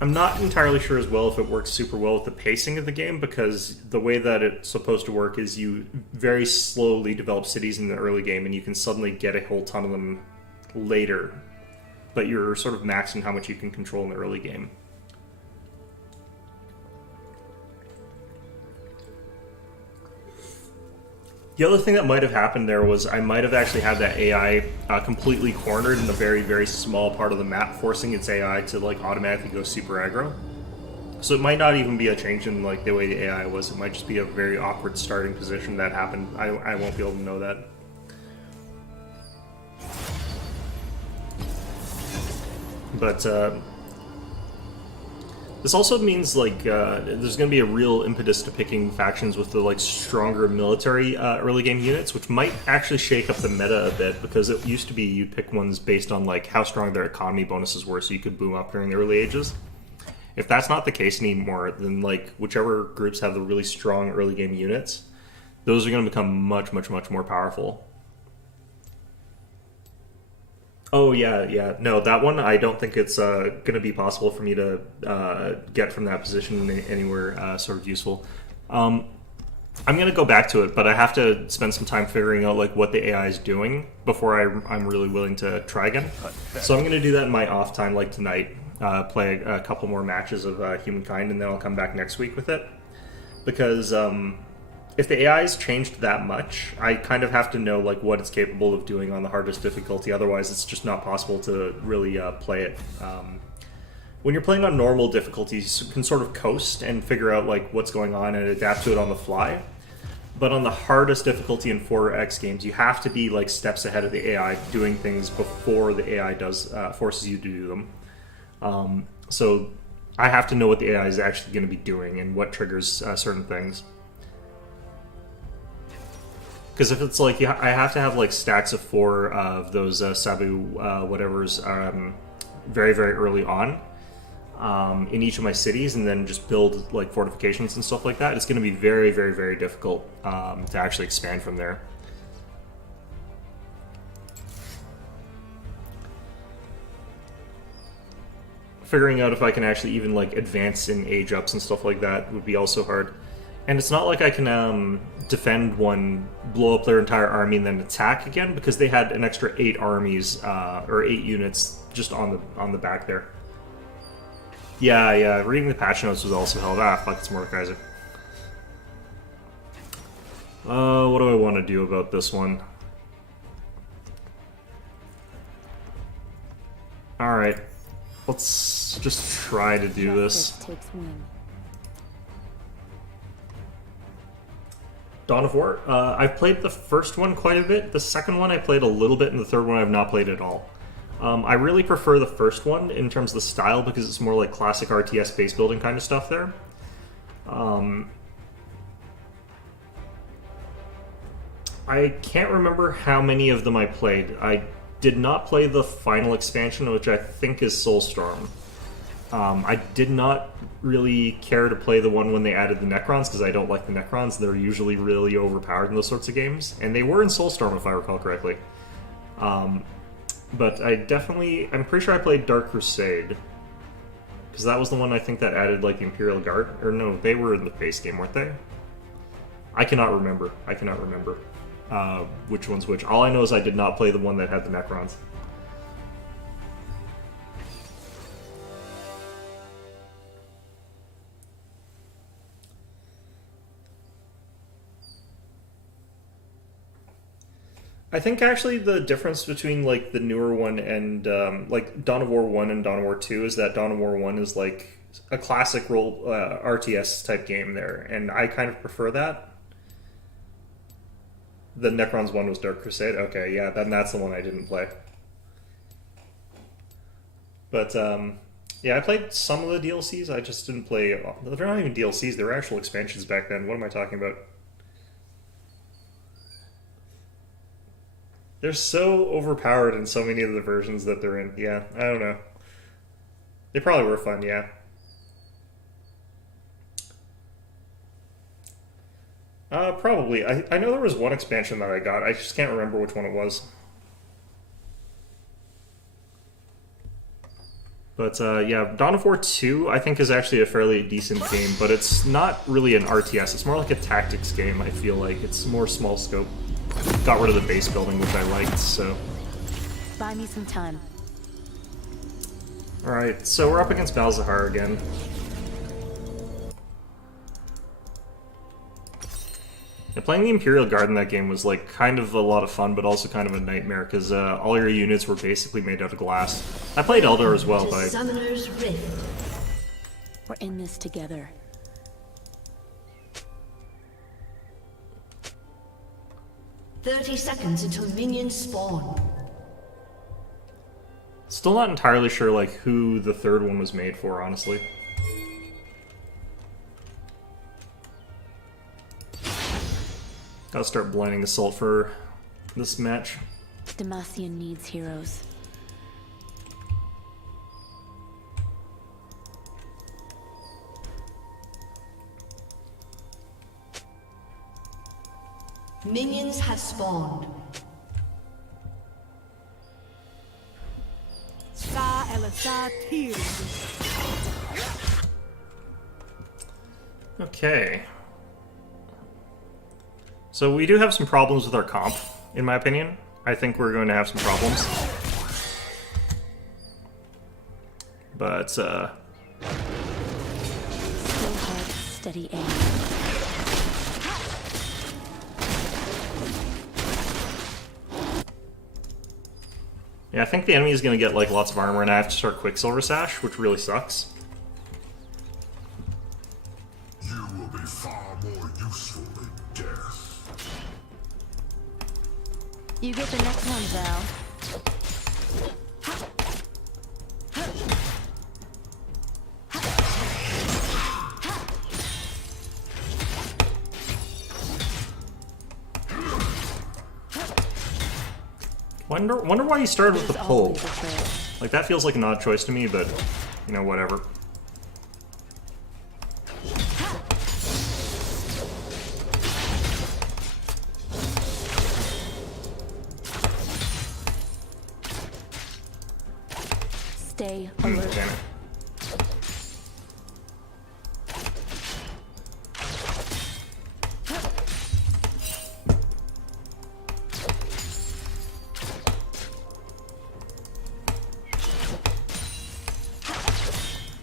I'm not entirely sure as well if it works super well with the pacing of the game, because the way that it's supposed to work is you very slowly develop cities in the early game, and you can suddenly get a whole ton of them later, but you're sort of maxing how much you can control in the early game. The other thing that might have happened there was I might have actually had that AI completely cornered in a very, very small part of the map, forcing its AI to like automatically go super aggro. So it might not even be a change in like the way the AI was. It might just be a very awkward starting position that happened. I won't be able to know that. But this also means like there's going to be a real impetus to picking factions with the like stronger military early game units, which might actually shake up the meta a bit, because it used to be you'd pick ones based on like how strong their economy bonuses were, so you could boom up during the early ages. If that's not the case anymore, then like whichever groups have the really strong early game units, those are going to become much more powerful. Oh yeah. No, that one I don't think it's going to be possible for me to get from that position anywhere sort of useful. I'm going to go back to it, but I have to spend some time figuring out like what the AI is doing before I'm really willing to try again. So I'm going to do that in my off time, like tonight. Play a couple more matches of Humankind, and then I'll come back next week with it. Because if the AI's changed that much, I kind of have to know like what it's capable of doing on the hardest difficulty. Otherwise, it's just not possible to really play it. When you're playing on normal difficulties, you can sort of coast and figure out like what's going on and adapt to it on the fly. But on the hardest difficulty in 4X games, you have to be like steps ahead of the AI, doing things before the AI does forces you to do them. So I have to know what the AI is actually going to be doing and what triggers certain things. Because if it's like, I have to have like stacks of 4 of those Sabu whatevers very early on in each of my cities, and then just build like fortifications and stuff like that, it's going to be very difficult to actually expand from there. Figuring out if I can actually even like advance in age ups and stuff like that would be also hard. And it's not like I can defend one, blow up their entire army, and then attack again, because they had an extra 8 armies or 8 units just on the back there. Yeah. Reading the patch notes was also held. Fuck, it's Mordekaiser. What do I want to do about this one? All right. Let's just try to do this. Dawn of War. I've played the first one quite a bit. The second one I played a little bit, and the third one I've not played at all. I really prefer the first one in terms of the style, because it's more like classic RTS base building kind of stuff there. I can't remember how many of them I played. I did not play the final expansion, which I think is Soulstorm. I did not really care to play the one when they added the Necrons, because I don't like the Necrons. They're usually really overpowered in those sorts of games, and they were in Soulstorm if I recall correctly. But I'm pretty sure I played Dark Crusade, because that was the one I think that added like the Imperial Guard. Or no, they were in the base game, weren't they? I cannot remember. Which one's which. All I know is I did not play the one that had the Necrons. I think actually the difference between like the newer one and like Dawn of War 1 and Dawn of War 2 is that Dawn of War 1 is like a classic role RTS type game there, and I kind of prefer that. The Necrons one was Dark Crusade. Okay, yeah, then that's the one I didn't play. But yeah, I played some of the DLCs. I just didn't play. They're not even DLCs. They were actual expansions back then. What am I talking about? They're so overpowered in so many of the versions that they're in. Yeah, I don't know. They probably were fun, yeah. Probably. I know there was one expansion that I got. I just can't remember which one it was. But yeah, Dawn of War 2 I think is actually a fairly decent game, but it's not really an RTS. It's more like a tactics game, I feel like. It's more small scope. Got rid of the base building, which I liked, so... Buy me some time. Alright, so we're up against Malzahar again. Yeah, playing the Imperial Guard in that game was like kind of a lot of fun, but also kind of a nightmare, because all your units were basically made out of glass. I played Eldar as well, but... Summoner's Rift. We're in this together. "30 seconds until minions spawn." Still Still not entirely sure like who the third one was made for, honestly. Gotta start blinding assault for this match. Demacia needs heroes. Minions have spawned. Okay. So we do have some problems with our comp, in my opinion. I think we're going to have some problems. But, Still hard, steady aim. yeah, I think the enemy is going to get, like, lots of armor, and I have to start Quicksilver Sash, which really sucks. You will be far more useful in death. You get the next one, Val. Wonder why you started with the There's pull. always a trail. Like, that feels like an odd choice to me, but, you know, whatever. Stay alert. Damn it.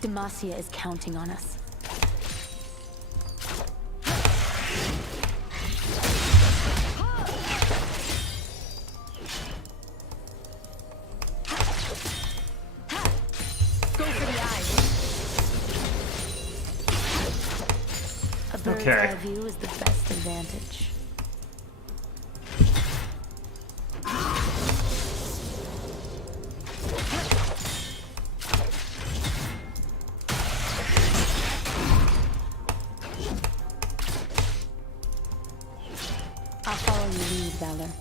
Demacia is counting on us. Go for the eyes. A bird's Okay. eye view is the best advantage. I'll follow your lead, Valor.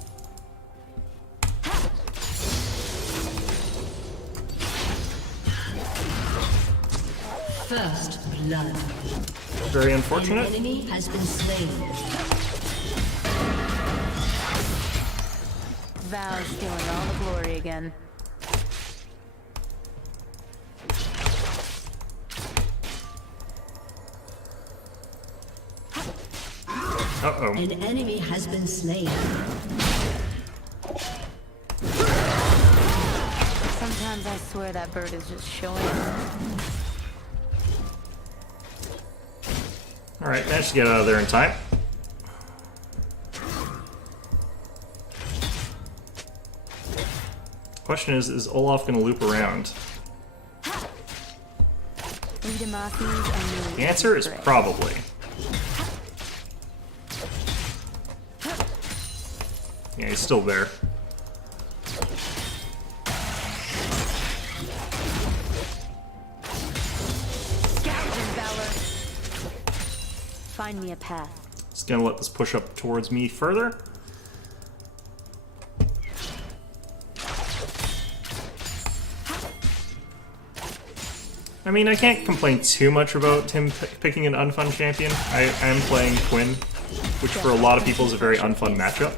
First blood. Very An unfortunate. enemy has been slain. Val's stealing all the glory again. Uh-oh. An enemy has been slain. Sometimes I swear that bird is just showing up. Alright, managed to get out of there in time. Question is Olaf going to loop around? We Demacians are new. The answer is probably. Yeah, he's still there. Scavenging Valor. Find me a path. Just gonna let this push up towards me further. I mean, I can't complain too much about him picking an unfun champion. I am playing Quinn, which for a lot of people is a very unfun matchup.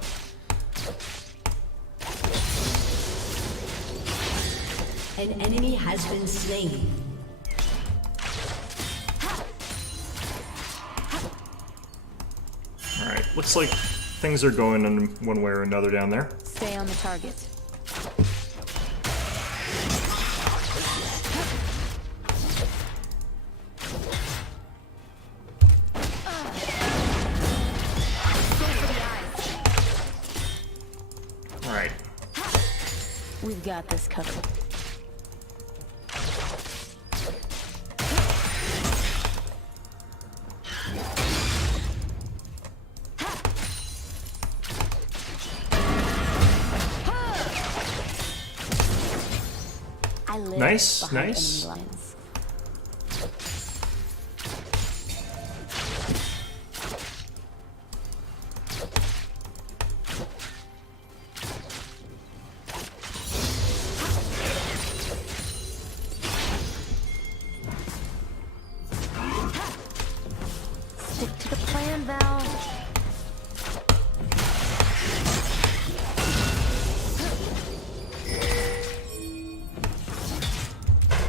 An enemy has been slain. Alright, looks like things are going in one way or another down there. Stay on the target. Alright. We've got this covered. I live Nice, behind nice. enemy lines. Stick to the plan, Val.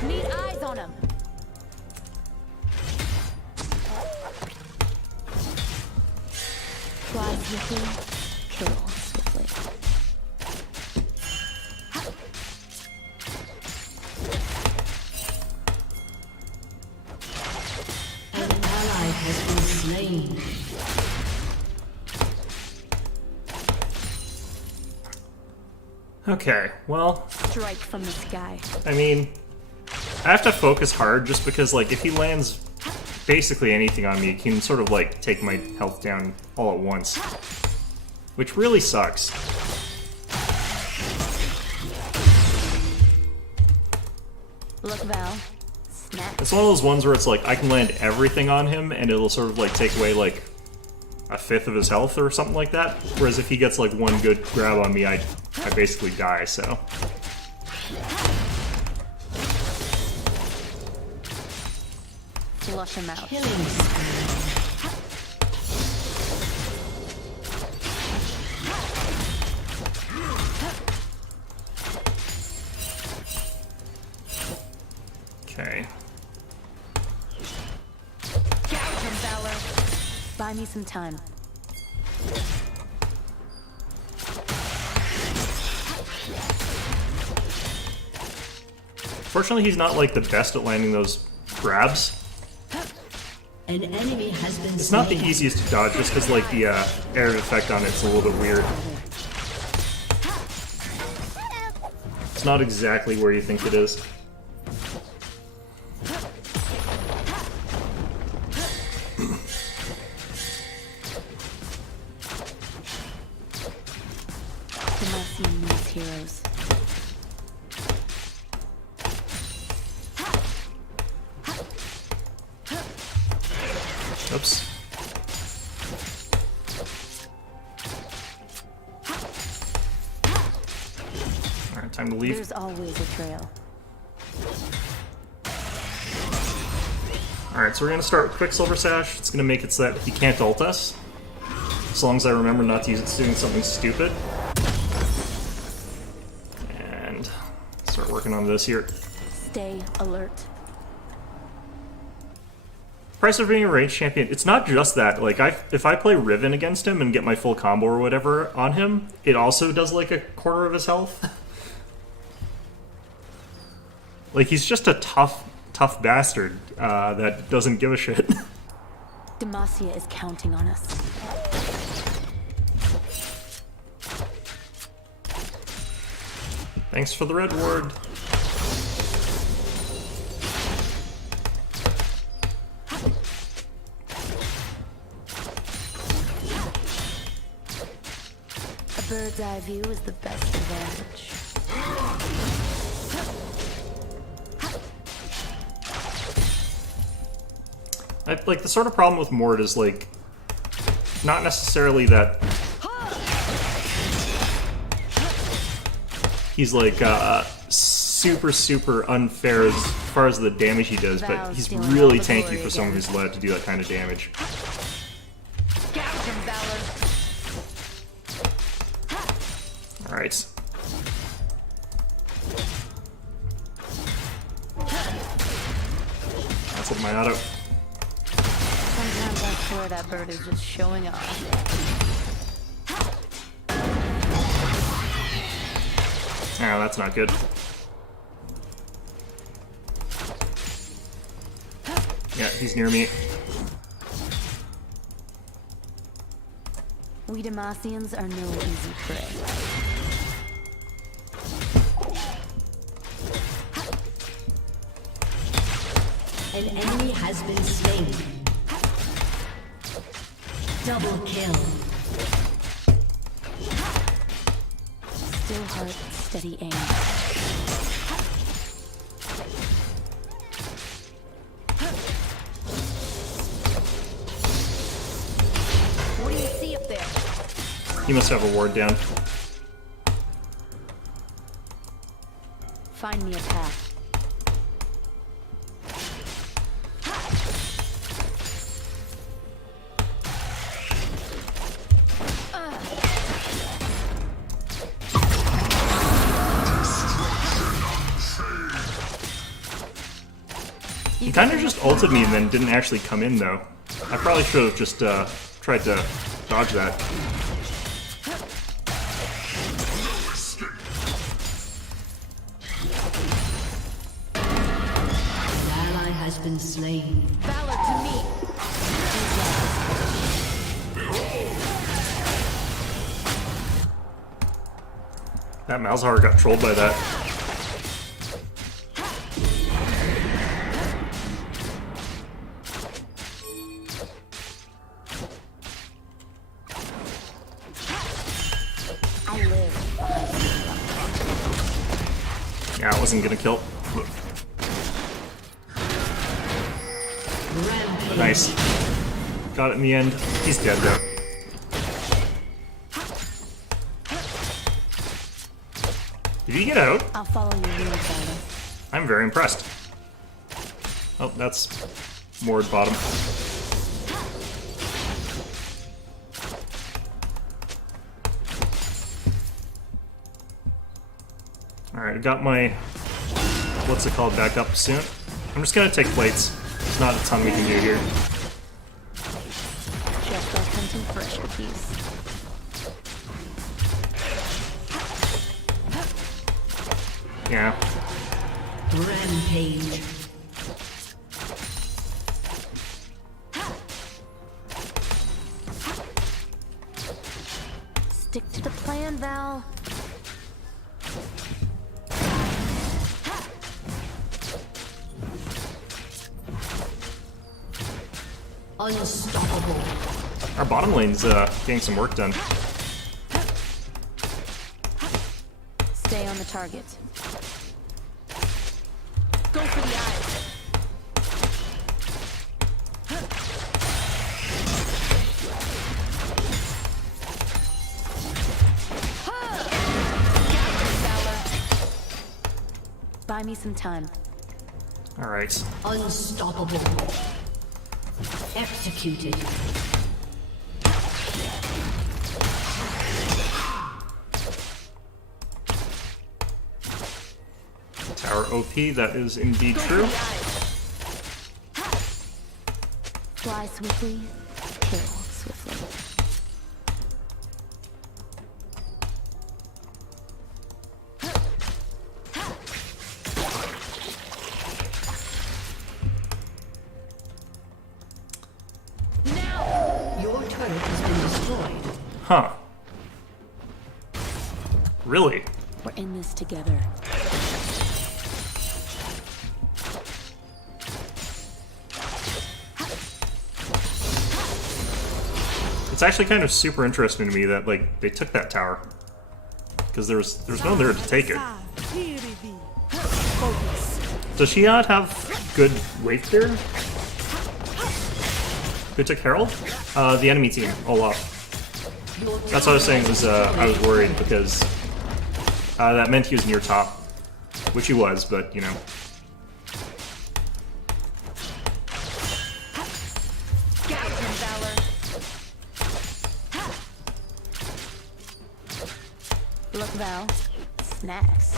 Need eyes on him. Fly swiftly, kill swiftly. An ally has been slain. Okay, well, Strike from the sky. I mean, I have to focus hard just because, like, if he lands basically anything on me, he can sort of, like, take my health down all at once. Which really sucks. Look, Val. Snap. It's one of those ones where it's like, I can land everything on him and it'll sort of, like, take away, like, a fifth of his health or something like that. Whereas if he gets, like, one good grab on me, I basically die, so... Flush him out. Killing spree. Okay. Gouge him, Valor. Buy me some time. Fortunately, he's not, like, the best at landing those grabs. An enemy has been It's slain. not the easiest to dodge, just because, like, the air effect on it's a little bit weird. It's not exactly where you think it is. Demacian needs heroes. Oops. Alright, time to leave. There's always a trail. Alright, so we're gonna start with Quicksilver Sash. It's gonna make it so that he can't ult us. As long as I remember not to use it doing something stupid. And start working on this here. Stay alert. Price of being a range champion, it's not just that. Like, if I play Riven against him and get my full combo or whatever on him, it also does like a quarter of his health. Like, he's just a tough bastard that doesn't give a shit. Demacia is counting on us. Thanks for the red ward. A bird's eye view is the best advantage. Like, the sort of problem with Mord is, like, not necessarily that he's, like, super unfair as far as the damage he does, but he's really tanky for someone who's allowed to do that kind of damage. Gouge him, Valor. Alright. That's what my auto. Sometimes I swear that bird is just showing off. Ah, that's not good. Yeah, he's near me. We Demacians are no easy prey. An enemy has been slain. Double kill. Still heart, steady aim. He must have a ward down. Find me a path. He kind of just ulted me and then didn't actually come in, though. I probably should have just tried to dodge that. An ally has been slain. Valor to me. That Malzahar got trolled by that. I live. Yeah, I wasn't gonna kill. Rampage. Nice. Got it in the end. He's dead, though. Did he get out? I'll follow your lead, Valor. I'm very impressed. Oh, that's moored bottom. Alright, I got my, what's it called, back up soon. I'm just gonna take plates. There's not a ton we can do here. Just like hunting for expertise. Yeah. Rampage. Stick to the plan, Val. Unstoppable. Our bottom lane's getting some work done. Stay on the target. Go for the eyes. Buy me some time. Alright. Unstoppable. Executed. Tower OP, that is indeed true. Fly swiftly, kill swiftly. Your turret has been destroyed. Huh. Really? We're in this together. It's actually kind of super interesting to me that, like, they took that tower. Because there's no one there to take it. Does she not have good weight there? Who took Herald? The enemy team, Olaf. That's what I was saying, was I was worried because that meant he was near top. Which he was, but, you know. Look, Val. Snacks.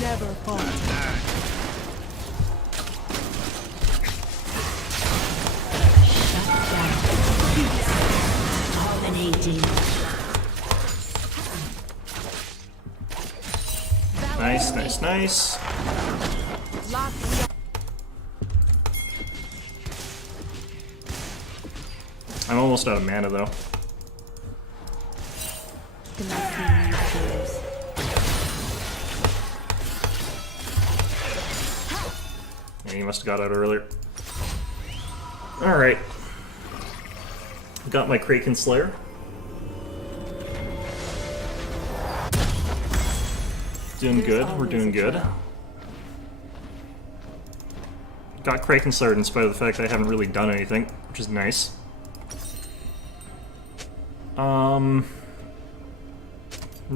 Never Dominating. Nice, nice, nice. I'm almost out of mana, though. Yeah, he must have got out earlier. Alright. Got my Kraken Slayer. Doing good, we're doing good. got Kraken started in spite of the fact that I haven't really done anything, which is nice. I'm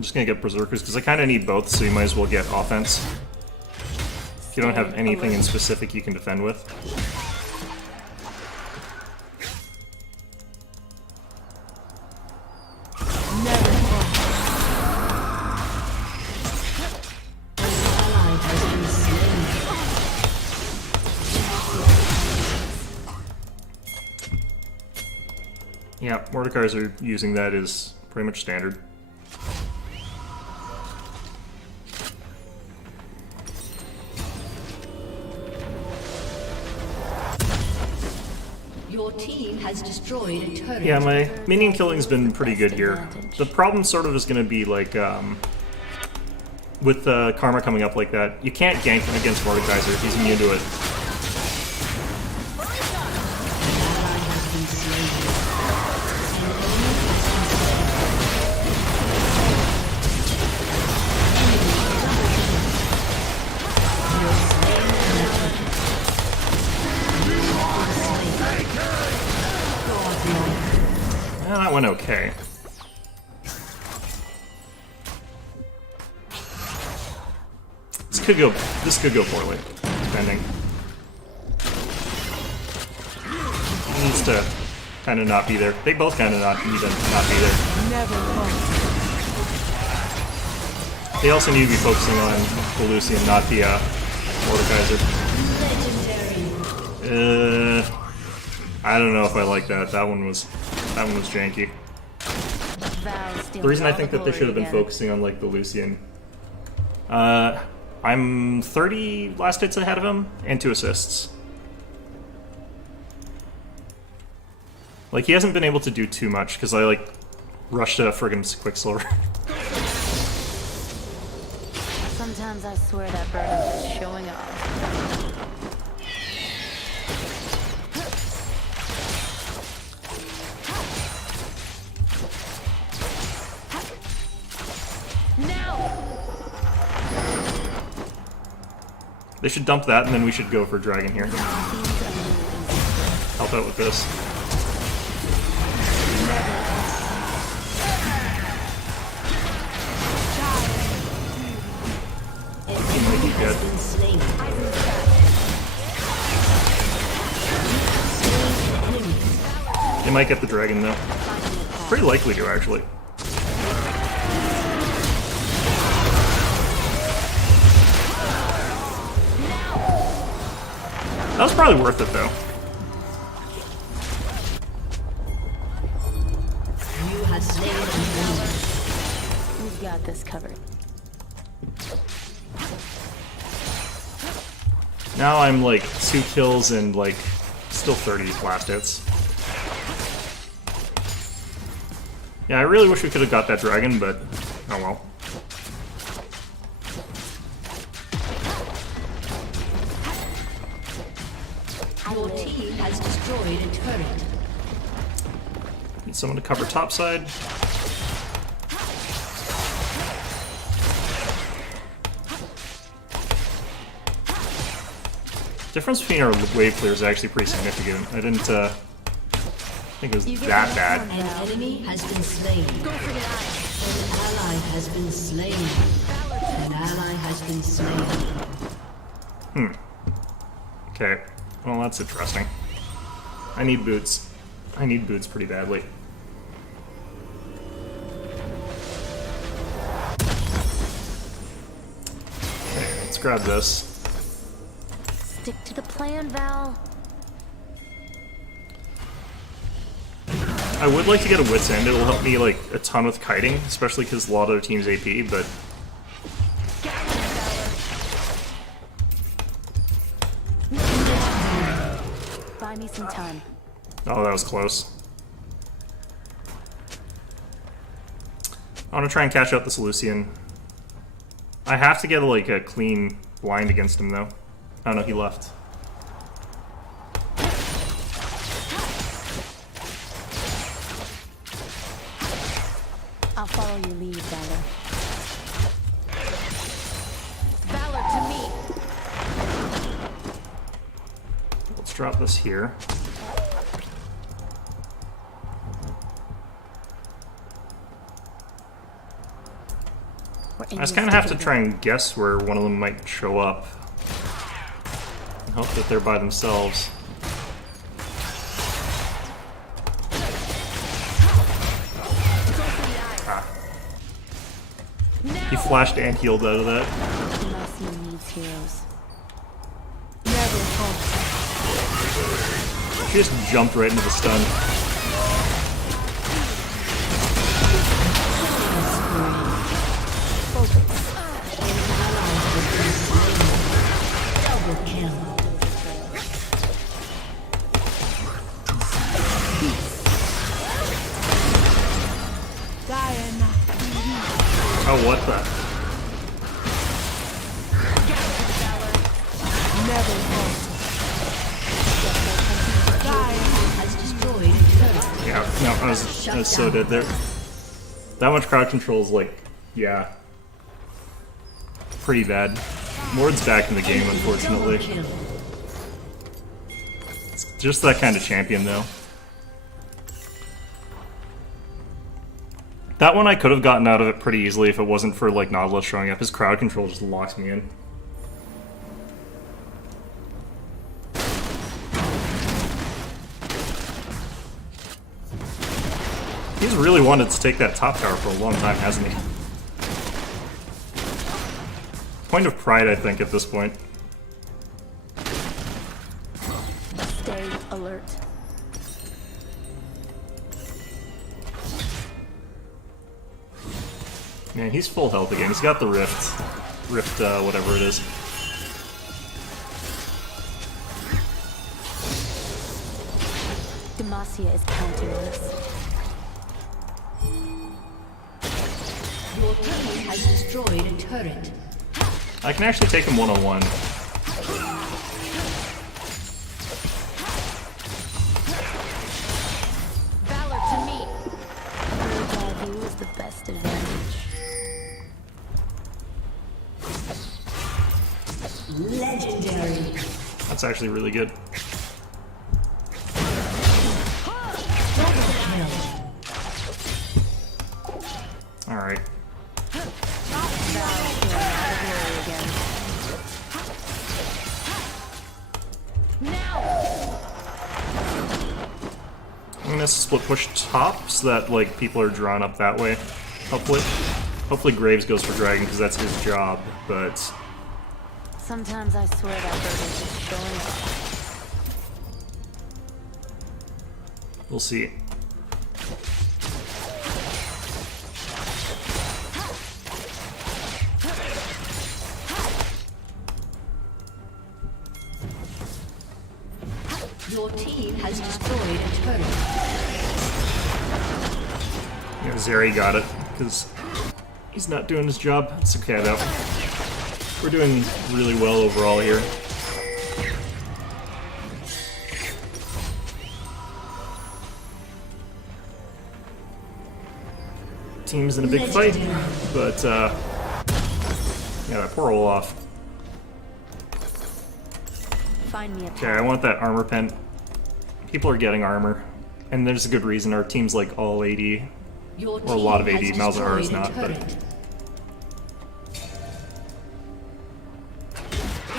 just gonna get Berserkers, because I kind of need both, so you might as well get offense. If you don't have anything in specific you can defend with. Yeah, Mordecai's are using that is pretty much standard. Your team has destroyed a turret. Yeah, my minion killing's been pretty good here. The problem sort of is going to be like, with Karma coming up like that, you can't gank him against Mordekaiser, he's immune to it. That went okay. This could go poorly, depending. He needs to kind of not be there. They both kind of need to not be there. They also need to be focusing on the Lucian, not the Mordekaiser. I don't know if I like that. That one was janky. The reason I think that they should have been focusing on like the Lucian. I'm 30 last hits ahead of him and 2 assists. Like he hasn't been able to do too much because I like rushed a friggin' Quicksilver. Sometimes I swear that bird is just showing off. They should dump that, and then we should go for Dragon here. Help out with this. He might be good. They might get the Dragon, though. Pretty likely to, actually. That was probably worth it, though. You have slain an enemy. We've got this covered. Now I'm like 2 kills and like still 30 last hits. Yeah, I really wish we could have got that dragon, but oh well. Your team has destroyed a turret. Need someone to cover topside. Difference between our wave clear is actually pretty significant. I didn't think it was that bad. An enemy has been slain. An ally has been slain. An ally has been slain. Okay, well that's interesting. I need boots. I need boots pretty badly. Okay, let's grab this. Stick to the plan, Val. I would like to get a Wit's End. It'll help me like a ton with kiting, especially because a lot of their team's AP, but Buy me some time. oh, that was close. I want to try and catch out this Lucian. I have to get like a clean blind against him though. Oh no, he left. I'll follow your lead, Valor. Valor to me. drop this here. I just kind of have to try and guess where one of them might show up. And hope that they're by themselves. Ah. He flashed and healed out of that. Demacia needs heroes. She just jumped right into the stun. Double kill. Oh, what the? Has destroyed a turret. Yeah, no, I was so dead there. That much crowd control is like, yeah, pretty bad. Mord's back in the game, unfortunately. Double kill. It's just that kind of champion, though. That one I could have gotten out of it pretty easily if it wasn't for, like, Nautilus showing up. His crowd control just locks me in. He's really wanted to take that top tower for a long time, hasn't he? Point of pride, I think, at this point. Stay alert. Man, he's full health again. He's got the rift. Rift, whatever it is. Demacia is counting on us. Your team has destroyed a turret. I can actually take him one-on-one. Valor to me. Bird's view is the best advantage. Legendary. That's actually really good. Alright. I'm gonna split push top so that like people are drawn up that way. Hopefully Graves goes for Dragon because that's his job, but Sometimes I swear that bird is just showing up. we'll see. Your team has destroyed a turret. Yeah, Zeri got it because he's not doing his job. It's okay though. We're doing really well overall here. Team's in a big fight, but yeah, that poor Olaf. Find me a Okay, I want that armor pen. People are getting armor, and there's a good reason. Our team's like all AD, Your or a lot of team AD. has Malzahar is destroyed a not, but turret.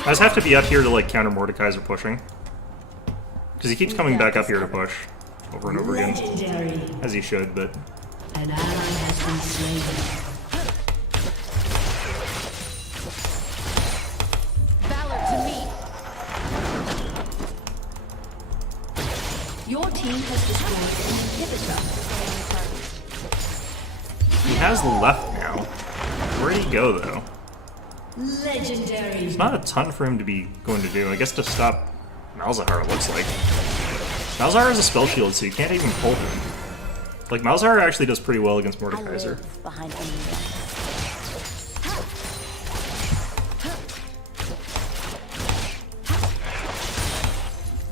I just have to be up here to like counter Mordekaiser pushing, because he keeps coming back up here to push over and over again, Legendary. as he should. But An ally has been slain. Valor to me. Your team has destroyed an inhibitor. he has left now. Where'd he go though? Legendary. There's not a ton for him to be going to do. I guess to stop Malzahar, it looks like. Malzahar has a spell shield, so you can't even pull him. Like, Malzahar actually does pretty well against I Mordekaiser. live behind enemy lines.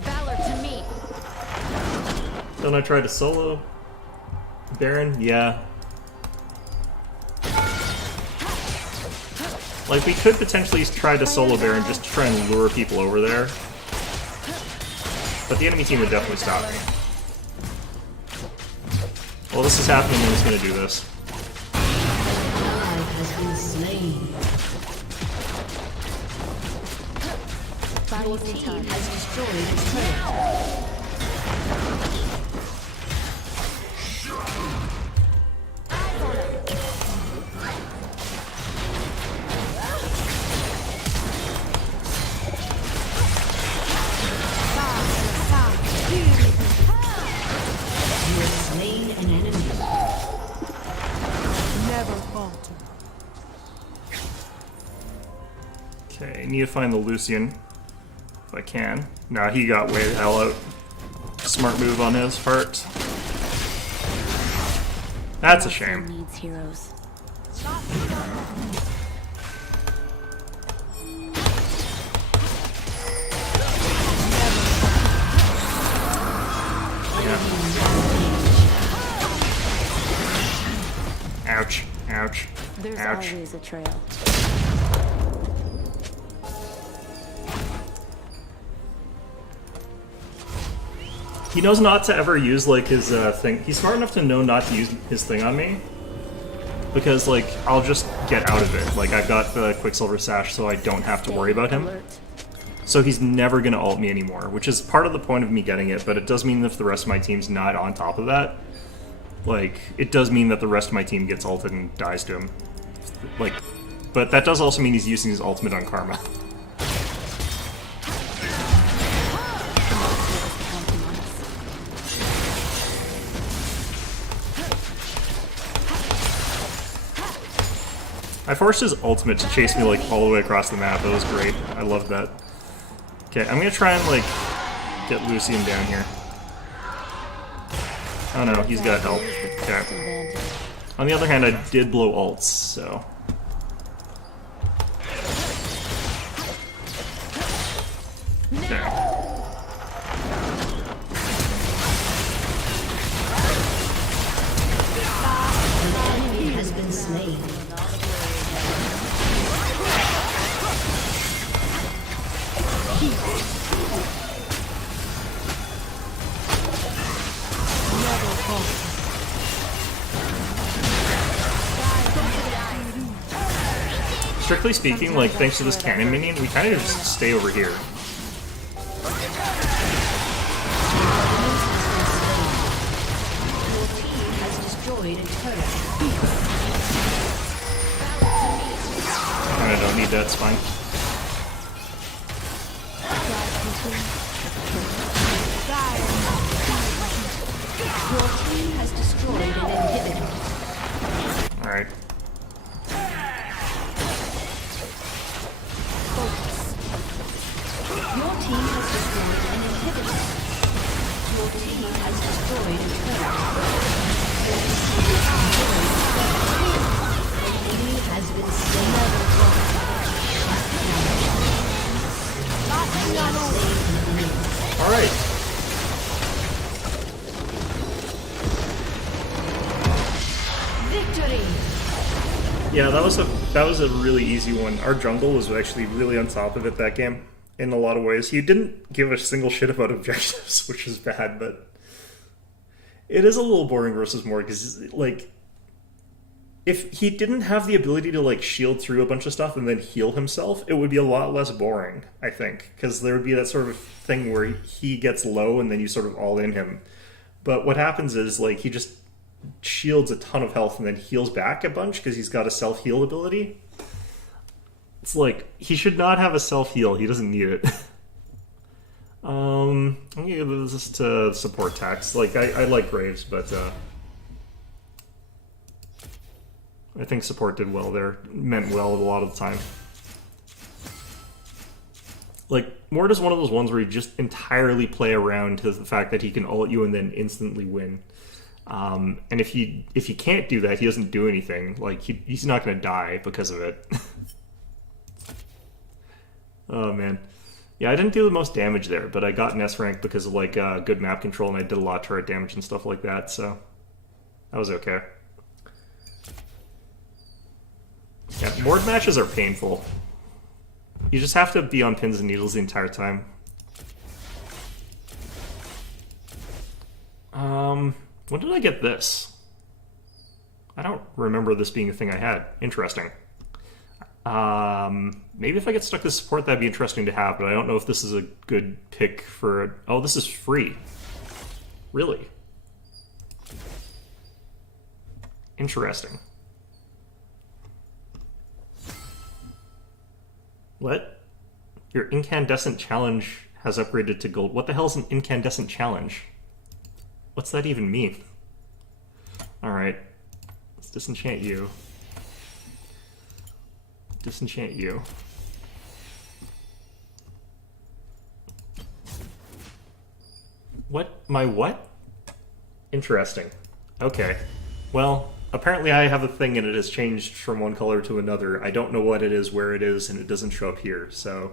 Valor to me. Don't I try to solo Baron? Yeah. Like, we could potentially try to solo Baron just to try and lure people over there. But the enemy team would definitely stop me. Well, this is happening, I'm just gonna do this. Ally has been slain. Your team has destroyed a turret. You have slain an enemy. Never falter. Okay, I need to find the Lucian. If I can. Nah, he got way the hell out. Smart move on his part. That's a shame. Needs heroes. Ouch. Ouch. There's Ouch. always a trail. He knows not to ever use, like, his thing. He's smart enough to know not to use his thing on me. Because, like, I'll just get out of it. Like, I've got the Quicksilver Sash, so I don't have to worry about him. Alert. So he's never gonna ult me anymore, which is part of the point of me getting it, but it does mean that if the rest of my team's not on top of that, like, it does mean that the rest of my team gets ulted and dies to him. Like, but that does also mean he's using his ultimate on Karma. I forced his ultimate to chase me, like, all the way across the map. That was great. I loved that. Okay, I'm gonna try and, like, get Lucian down here. Oh no, he's got help. Okay. Advantage. On the other hand, I did blow ults, so... Okay. An enemy has been slain. Strictly speaking, like, thanks to this cannon minion, we kind of just stay over here. Your team has destroyed a turret. I don't need that, it's fine. Your team has destroyed an inhibitor. Alright. Your team has destroyed an inhibitor. Your team has destroyed a turret. An enemy has been slain. Alright. Victory! Yeah, that was a really easy one. Our jungle was actually really on top of it that game, in a lot of ways. He didn't give a single shit about objectives, which is bad, but... It is a little boring versus more, because, like... If he didn't have the ability to, like, shield through a bunch of stuff and then heal himself, it would be a lot less boring, I think. Because there would be that sort of thing where he gets low and then you sort of all in him. But what happens is, like, he just shields a ton of health and then heals back a bunch because he's got a self-heal ability. It's like, he should not have a self-heal. He doesn't need it. I'm gonna give this to support tax. Like, I like Graves, but I think support did well there. Meant well a lot of the time. Like, Mort is one of those ones where you just entirely play around to the fact that he can ult you and then instantly win. And if he can't do that, he doesn't do anything. Like, he's not going to die because of it. Oh, man. Yeah, I didn't do the most damage there, but I got an S rank because of, like, good map control, and I did a lot of turret damage and stuff like that, so that was okay. Yeah, Mord matches are painful. You just have to be on pins and needles the entire time. When did I get this? I don't remember this being a thing I had. Interesting. Maybe if I get stuck as support, that'd be interesting to have, but I don't know if this is a good pick for... Oh, this is free. Really? Interesting. What? Your incandescent challenge has upgraded to gold. What the hell is an incandescent challenge? What's that even mean? Alright. Let's disenchant you. Disenchant you. What? My what? Interesting. Okay. Well, apparently I have a thing and it has changed from one color to another. I don't know what it is, where it is, and it doesn't show up here, so...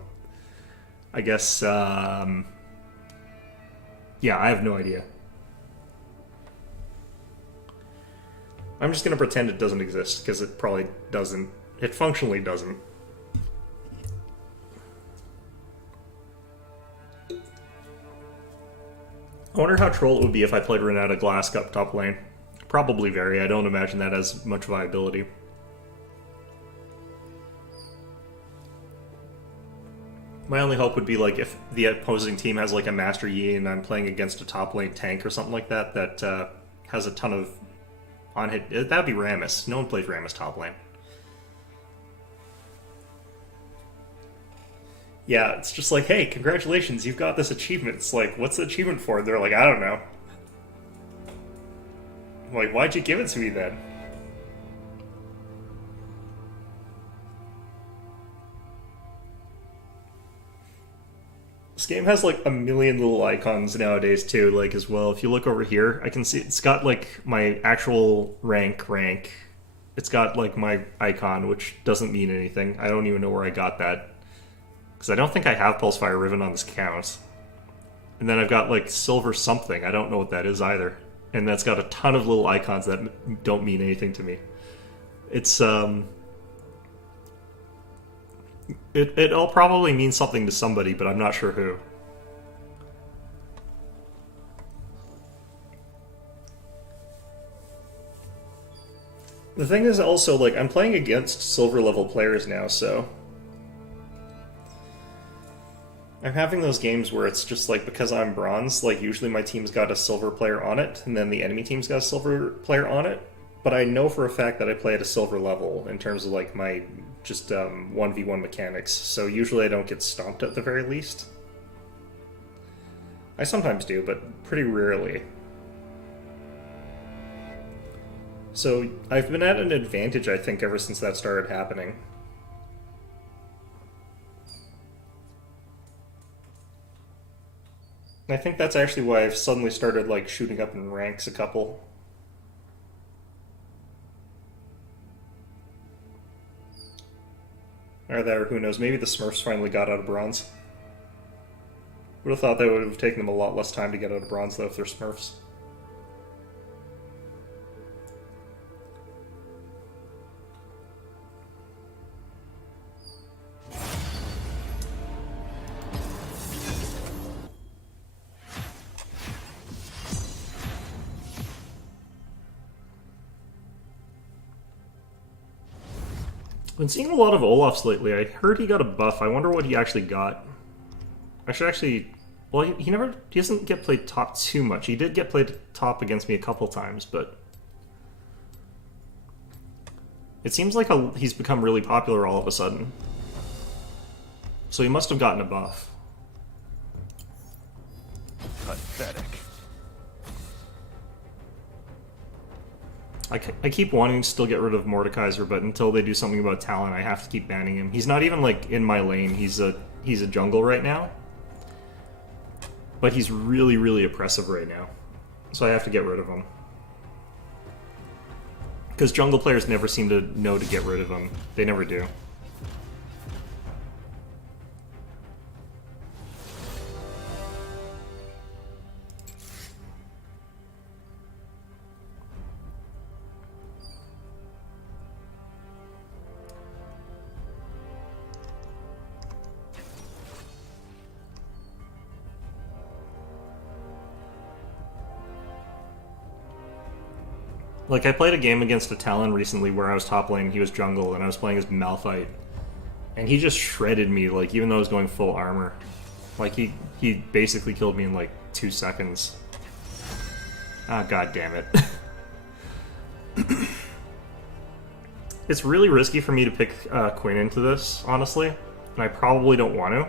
I guess, yeah, I have no idea. I'm just gonna pretend it doesn't exist, because it probably doesn't. It functionally doesn't. I wonder how troll it would be if I played Renata Glask up top lane. Probably very. I don't imagine that has much viability. My only hope would be like if the opposing team has like a Master Yi and I'm playing against a top lane tank or something like that that has a ton of on-hit. That'd be Rammus. No one plays Rammus top lane. Yeah, it's just like, hey, congratulations, you've got this achievement. It's like, what's the achievement for? They're like, I don't know. I'm like, why'd you give it to me then? This game has like a million little icons nowadays too, like as well. If you look over here, I can see it's got like my actual rank. It's got like my icon, which doesn't mean anything. I don't even know where I got that. Because I don't think I have Pulsefire Riven on this account. And then I've got like silver something. I don't know what that is either. And that's got a ton of little icons that don't mean anything to me. It's It all probably means something to somebody, but I'm not sure who. The thing is also, like, I'm playing against silver level players now, so... I'm having those games where it's just, like, because I'm bronze, like, usually my team's got a silver player on it, and then the enemy team's got a silver player on it. But I know for a fact that I play at a silver level in terms of, like, my just 1v1 mechanics. So usually I don't get stomped at the very least. I sometimes do, but pretty rarely. So I've been at an advantage, I think, ever since that started happening. And I think that's actually why I've suddenly started, like, shooting up in ranks a couple. Or that, or who knows, maybe the Smurfs finally got out of bronze. Would have thought that would have taken them a lot less time to get out of bronze, though, if they're Smurfs. Been seeing a lot of Olafs lately. I heard he got a buff. I wonder what he actually got. I should actually... Well, he doesn't get played top too much. He did get played top against me a couple times, but... It seems like he's become really popular all of a sudden. So he must have gotten a buff. Pathetic. I keep wanting to still get rid of Mordekaiser, but until they do something about Talon, I have to keep banning him. He's not even, like, in my lane. He's a jungle right now. But he's really, really oppressive right now. So I have to get rid of him. Because jungle players never seem to know to get rid of him. They never do. Like, I played a game against a Talon recently where I was top lane, he was jungle, and I was playing as Malphite. And he just shredded me, like, even though I was going full armor. Like, he basically killed me in, like, 2 seconds. Ah, god damn it. It's really risky for me to pick Quinn into this, honestly. And I probably don't want to.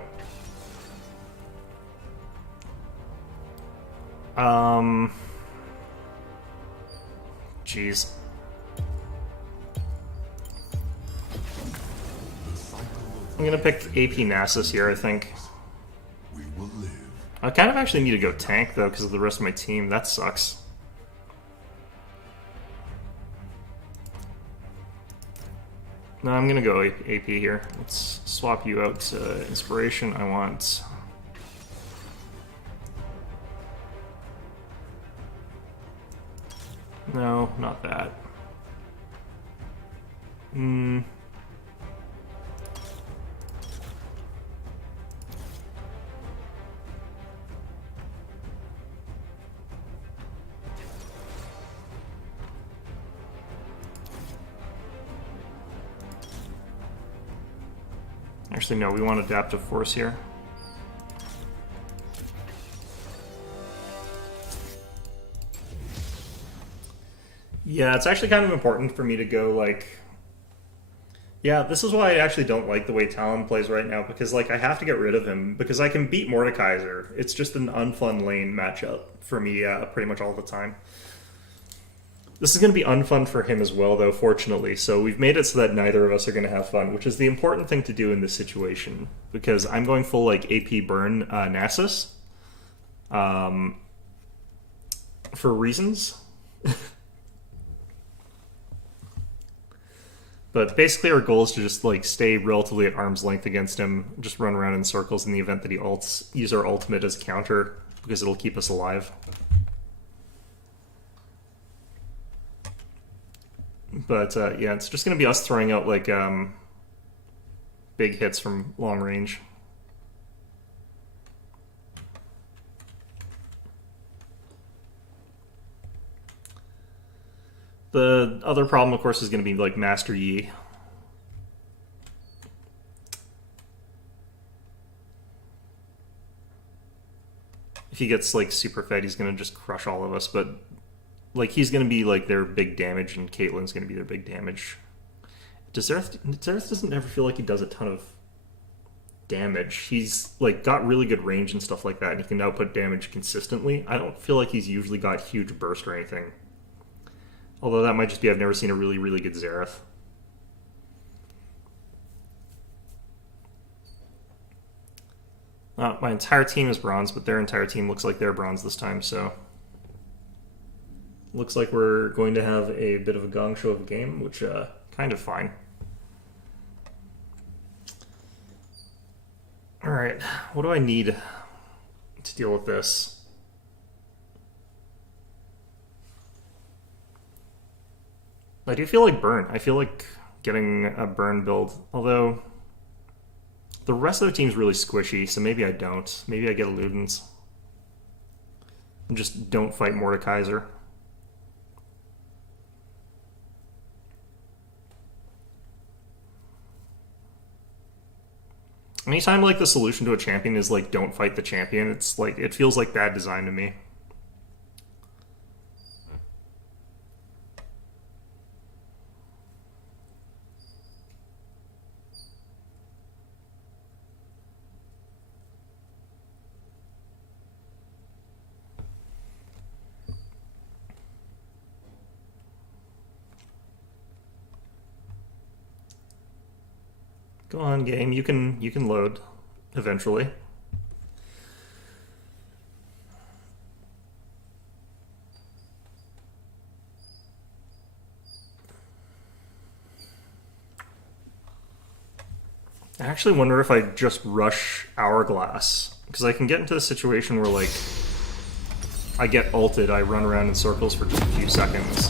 Jeez. I'm gonna pick AP Nasus here, I think. We will live. I kind of actually need to go tank, though, because of the rest of my team. That sucks. No, I'm gonna go AP here. Let's swap you out to Inspiration. I want... No, not that. Actually, no, we want Adaptive Force here. Yeah, it's actually kind of important for me to go, like... Yeah, this is why I actually don't like the way Talon plays right now, because, like, I have to get rid of him, because I can beat Mordekaiser. It's just an unfun lane matchup for me pretty much all the time. This is going to be unfun for him as well, though, fortunately, so we've made it so that neither of us are going to have fun, which is the important thing to do in this situation, because I'm going full, like, AP burn Nasus. For reasons. But basically our goal is to just, like, stay relatively at arm's length against him, just run around in circles in the event that he ults, use our ultimate as a counter, because it'll keep us alive. But, yeah, it's just going to be us throwing out, like, big hits from long range. The other problem, of course, is going to be, like, Master Yi. If he gets, like, super fed, he's going to just crush all of us, but, like, he's going to be, like, their big damage, and Caitlyn's going to be their big damage. Zereth doesn't ever feel like he does a ton of damage. He's, like, got really good range and stuff like that, and he can output damage consistently. I don't feel like he's usually got huge burst or anything. Although that might just be I've never seen a really, really good Zereth. My entire team is bronze, but their entire team looks like they're bronze this time, so... Looks like we're going to have a bit of a gong show of a game, which, kind of fine. Alright, what do I need to deal with this? I do feel like burn. I feel like getting a burn build, although the rest of the team's really squishy, so maybe I don't. Maybe I get a Ludens. And just don't fight Mordekaiser. Anytime, like, the solution to a champion is, like, don't fight the champion, it's like, it feels like bad design to me. Go on, game. You can load eventually. I actually wonder if I just rush Hourglass, because I can get into a situation where, like, I get ulted, I run around in circles for just a few seconds.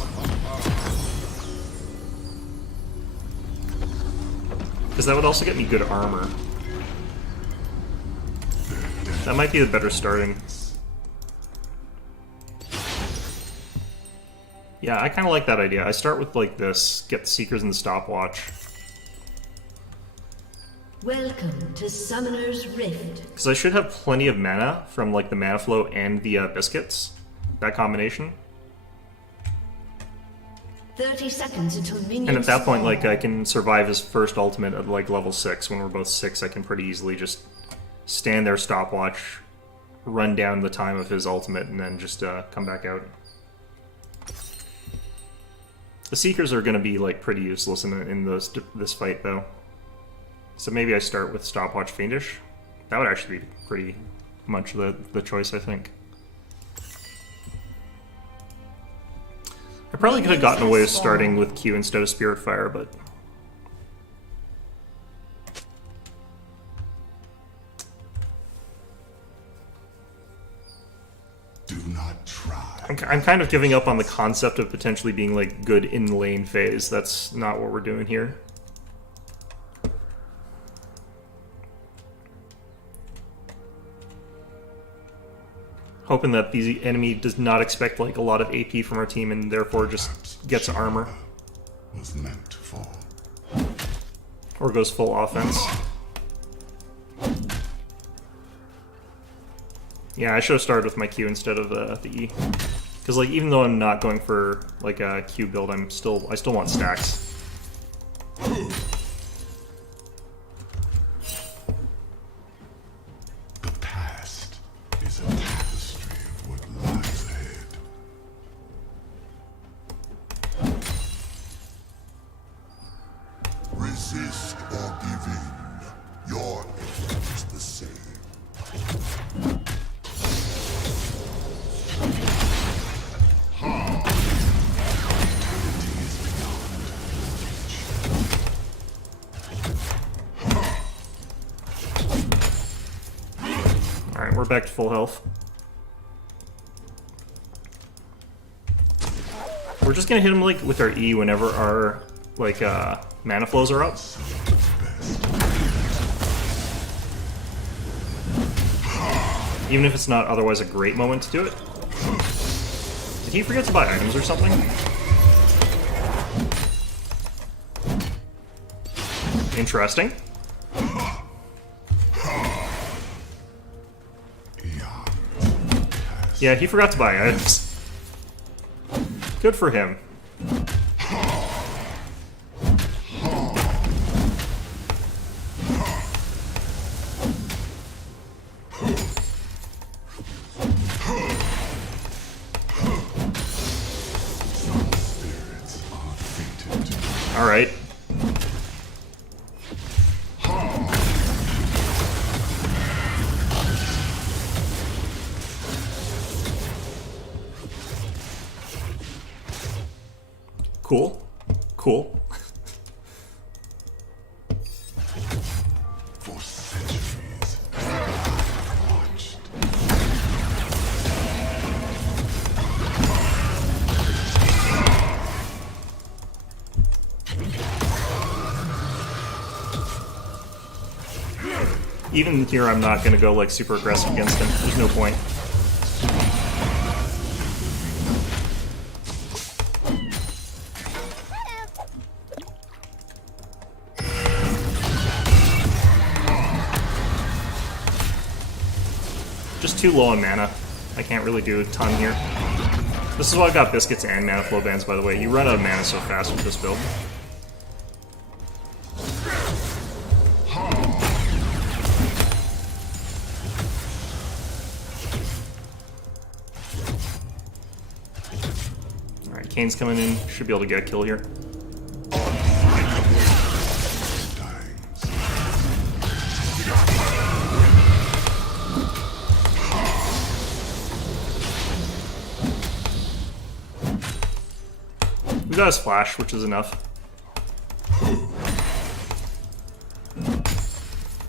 Because that would also get me good armor. That might be the better starting. Yeah, I kind of like that idea. I start with like this, get the Seekers and the stopwatch. Welcome to Summoner's Rift. Because I should have plenty of mana from like the mana flow and the biscuits. That combination. 30 seconds until minions And at that point, spawn. like, I can survive his first ultimate at like level 6. When we're both 6, I can pretty easily just stand there, stopwatch, run down the time of his ultimate, and then just come back out. The Seekers are going to be like pretty useless in this fight, though. So maybe I start with Stopwatch Fiendish. That would actually be pretty much the choice, I think. I probably could have gotten away with starting with Q instead of Spirit Fire, but... Do not try. I'm kind of giving up on the concept of potentially being like good in lane phase. That's not what we're doing here. Hoping that the enemy does not expect like a lot of AP from our team and therefore just gets armor. Was meant to fall. Or goes full offense. Yeah, I should have started with my Q instead of the E. Because like even though I'm not going for like a Q build, I still want stacks. The past is a tapestry of what lies ahead. Resist or give in. Your end is the same. Alright, we're back to full health. We're just gonna hit him like with our E whenever our like mana flows are up. Even if it's not otherwise a great moment to do it. Did he forget to buy items or something? Interesting. Yeah, he forgot to buy items. Good for him. All right. Cool. Cool. For centuries, I've watched. Even here, I'm not gonna go like super aggressive against him. There's no point. Just too low on mana. I can't really do a ton here. This is why I got biscuits and mana flow bands, by the way. You run out of mana so fast with this build. Alright, Kane's coming in. Should be able to get a kill here. We got his flash, which is enough.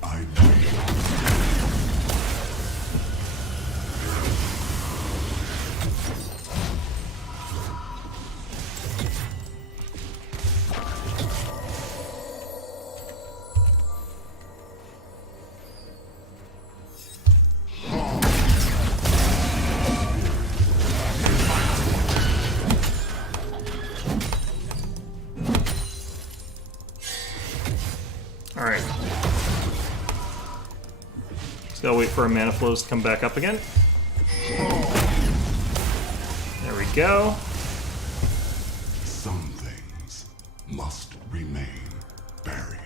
I Gotta wait for our mana flows to come back up again. There we go. Some things must remain buried.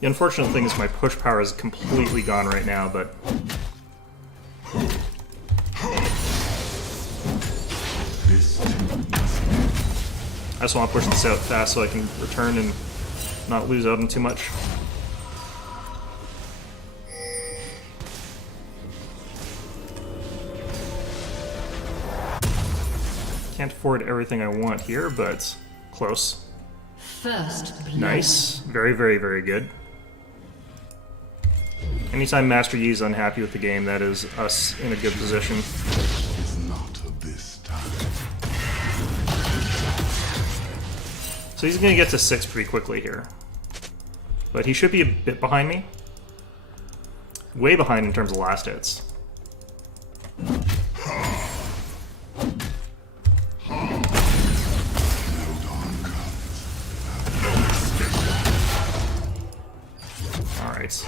The unfortunate thing is my push power is completely gone right now, but This too must I just want to push this out fast so I can return and not lose out on too much. Can't afford everything I want here, but close. First blood. Nice. Very, very, very good. Anytime Master Yi is unhappy with the game, that is us in a good position. is not of this time. So he's going to get to 6 pretty quickly here. But he should be a bit behind me. Way behind in terms of last hits. Alright.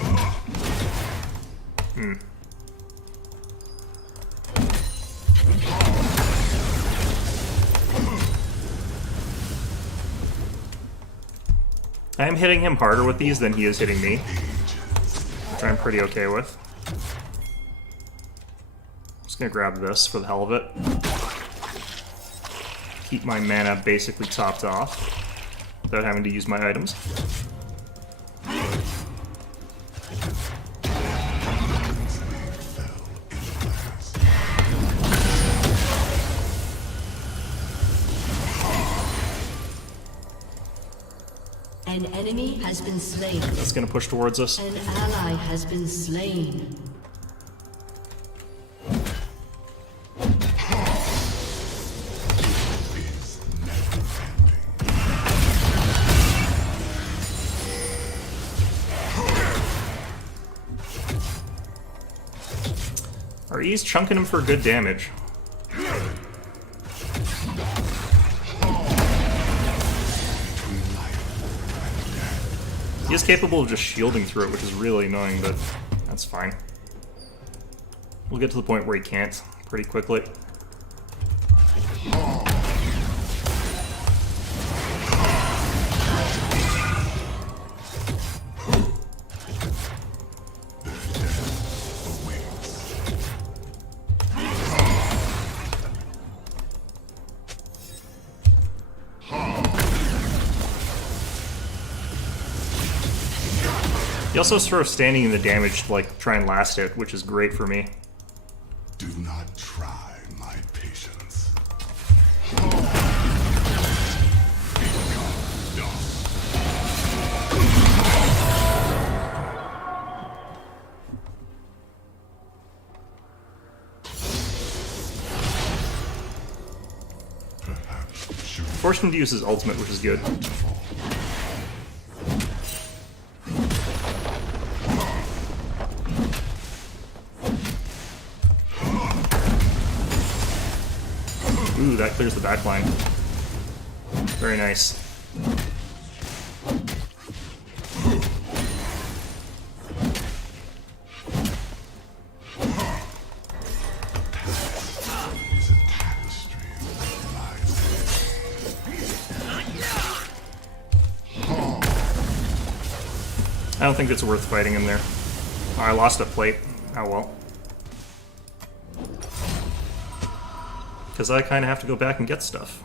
I am hitting him harder with these than he is hitting me, which I'm pretty okay with. Just gonna grab this for the hell of it. Keep my mana basically topped off without having to use my items. An enemy has been slain. That's gonna push towards us. An ally has been slain. Our E's chunking him for good damage. He is capable of just shielding through it, which is really annoying, but that's fine. We'll get to the point where he can't pretty quickly. He also sort of standing in the damage to like try and last it, which is great for me. Do not try my patience. Forced him to use his ultimate, which is good. Ooh, that clears the back line. Very nice. Is a tapestry of lives. I don't think it's worth fighting him there. Oh, I lost a plate. Oh well. Because I kind of have to go back and get stuff.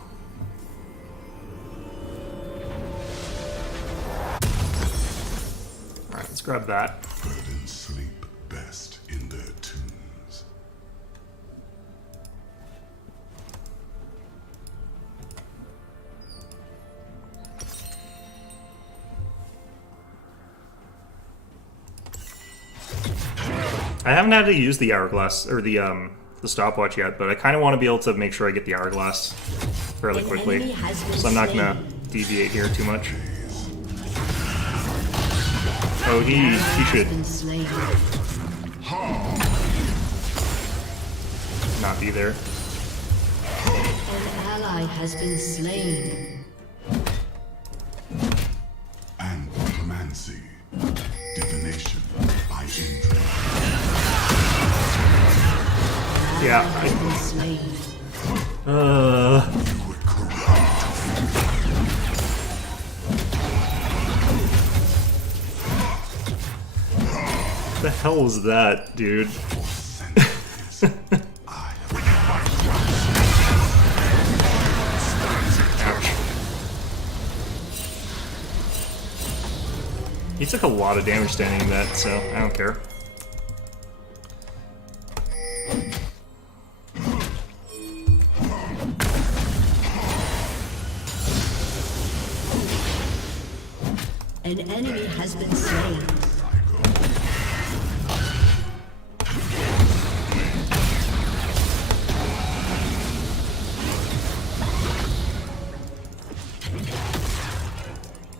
Alright, let's grab that. Burdens sleep best in their tombs. I haven't had to use the hourglass, or the stopwatch yet, but I kind of want to be able to make sure I get the hourglass fairly quickly. So I'm not going to deviate here too much. Oh, he should Been slain. not be there. An ally has been slain. Divination by injury. Yeah. Has been slain. You were corrupt. The hell was that, dude? For centuries, I have Ouch. He took a lot of damage standing that, so I don't care. An enemy has been slain.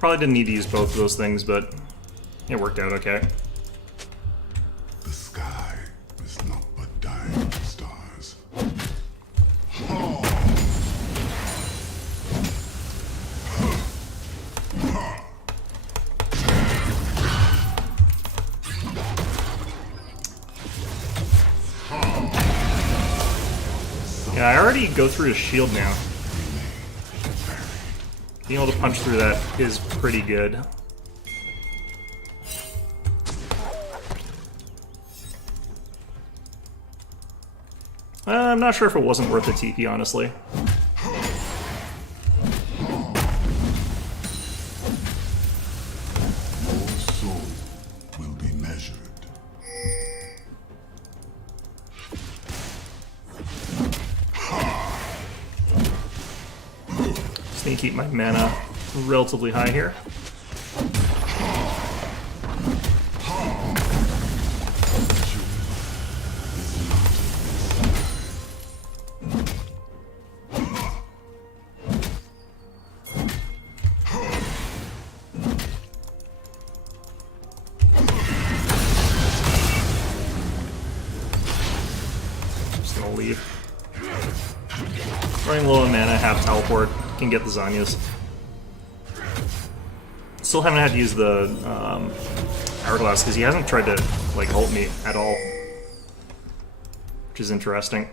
Probably didn't need to use both of those things, but it worked out okay. The sky is not but dying stars. Yeah, I already go through his shield now. Being able to punch through that is pretty good. I'm not sure if it wasn't worth the TP, honestly. Your soul will be measured. Just need to keep my mana relatively high here. Just gonna leave. Running low on mana, half teleport, can get the Zanyas. Still haven't had to use the Hourglass because he hasn't tried to like ult me at all, which is interesting.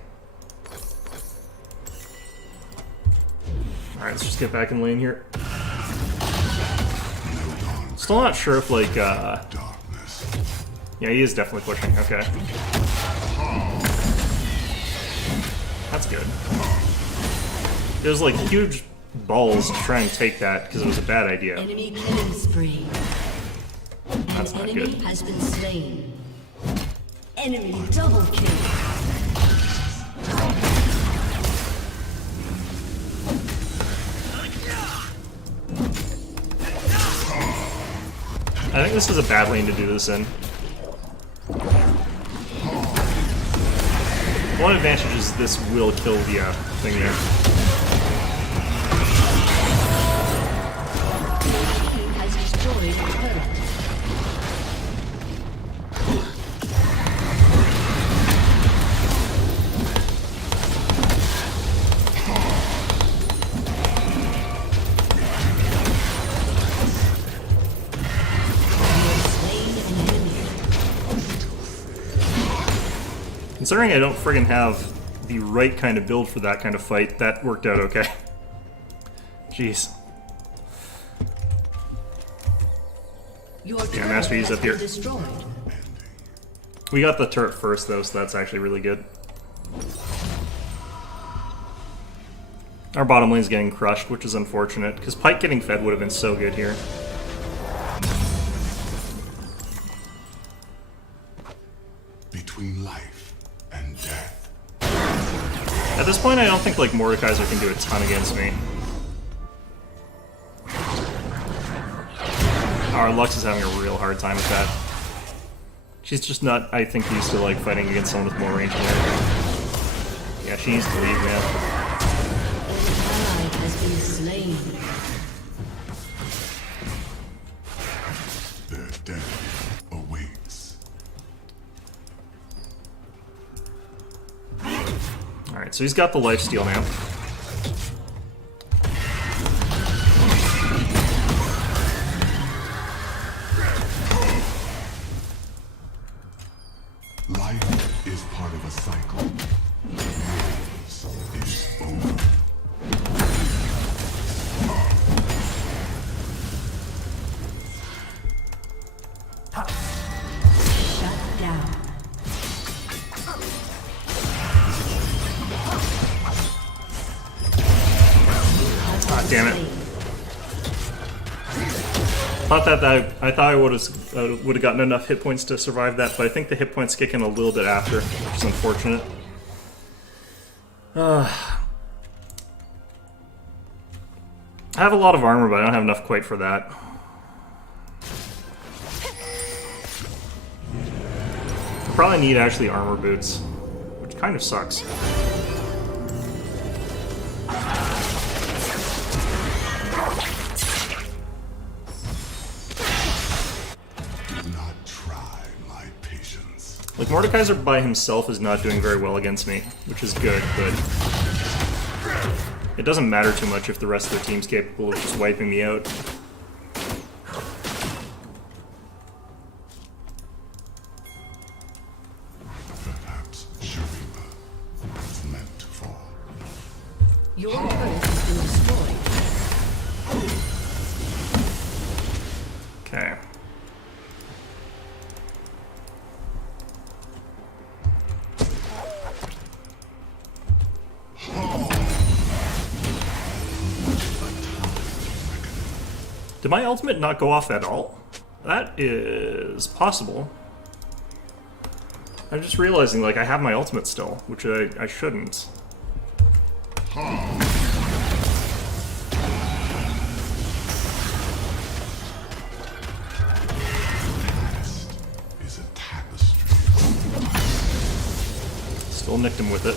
All right, let's just get back in lane here. Still not sure if like Darkness. yeah, he is definitely pushing. Okay, that's good. It was like huge balls to try and take that because it was a bad idea. Enemy killing spree. That's An not enemy good. has been slain. Enemy double kill. I think this is a bad lane to do this in. One advantage is this will kill the thing there. Team has destroyed a turret. Considering I don't friggin' have the right kind of build for that kind of fight, that worked out okay. Jeez. Your Yeah, turret Master Yi's has up here. been destroyed. We got the turret first though, so that's actually really good. Our bottom lane's getting crushed, which is unfortunate, because Pike getting fed would have been so good here. Between life and death. At this point, I don't think like Mordekaiser can do a ton against me. Our Lux is having a real hard time with that. She's just not, I think, used to like fighting against someone with more range than her. Yeah, she needs to leave, man. Ally has been slain. Their death awaits. Alright, so he's got the lifesteal now. Life is part of a cycle. Yours is over. Shut down. Ah, damn it. I thought I would have gotten enough hit points to survive that, but I think the hit points kick in a little bit after, which is unfortunate. I have a lot of armor, but I don't have enough quite for that. I probably need actually armor boots, which kind of sucks. Do not try my patience. Like, Mordekaiser by himself is not doing very well against me, which is good, but it doesn't matter too much if the rest of the team's capable of just wiping me out. Perhaps Shariba was meant to fall. Your turret has been destroyed. Okay. Did my ultimate not go off at all? That is possible. I'm just realizing, like, I have my ultimate still, which I shouldn't. Past is a tapestry. Still nicked him with it.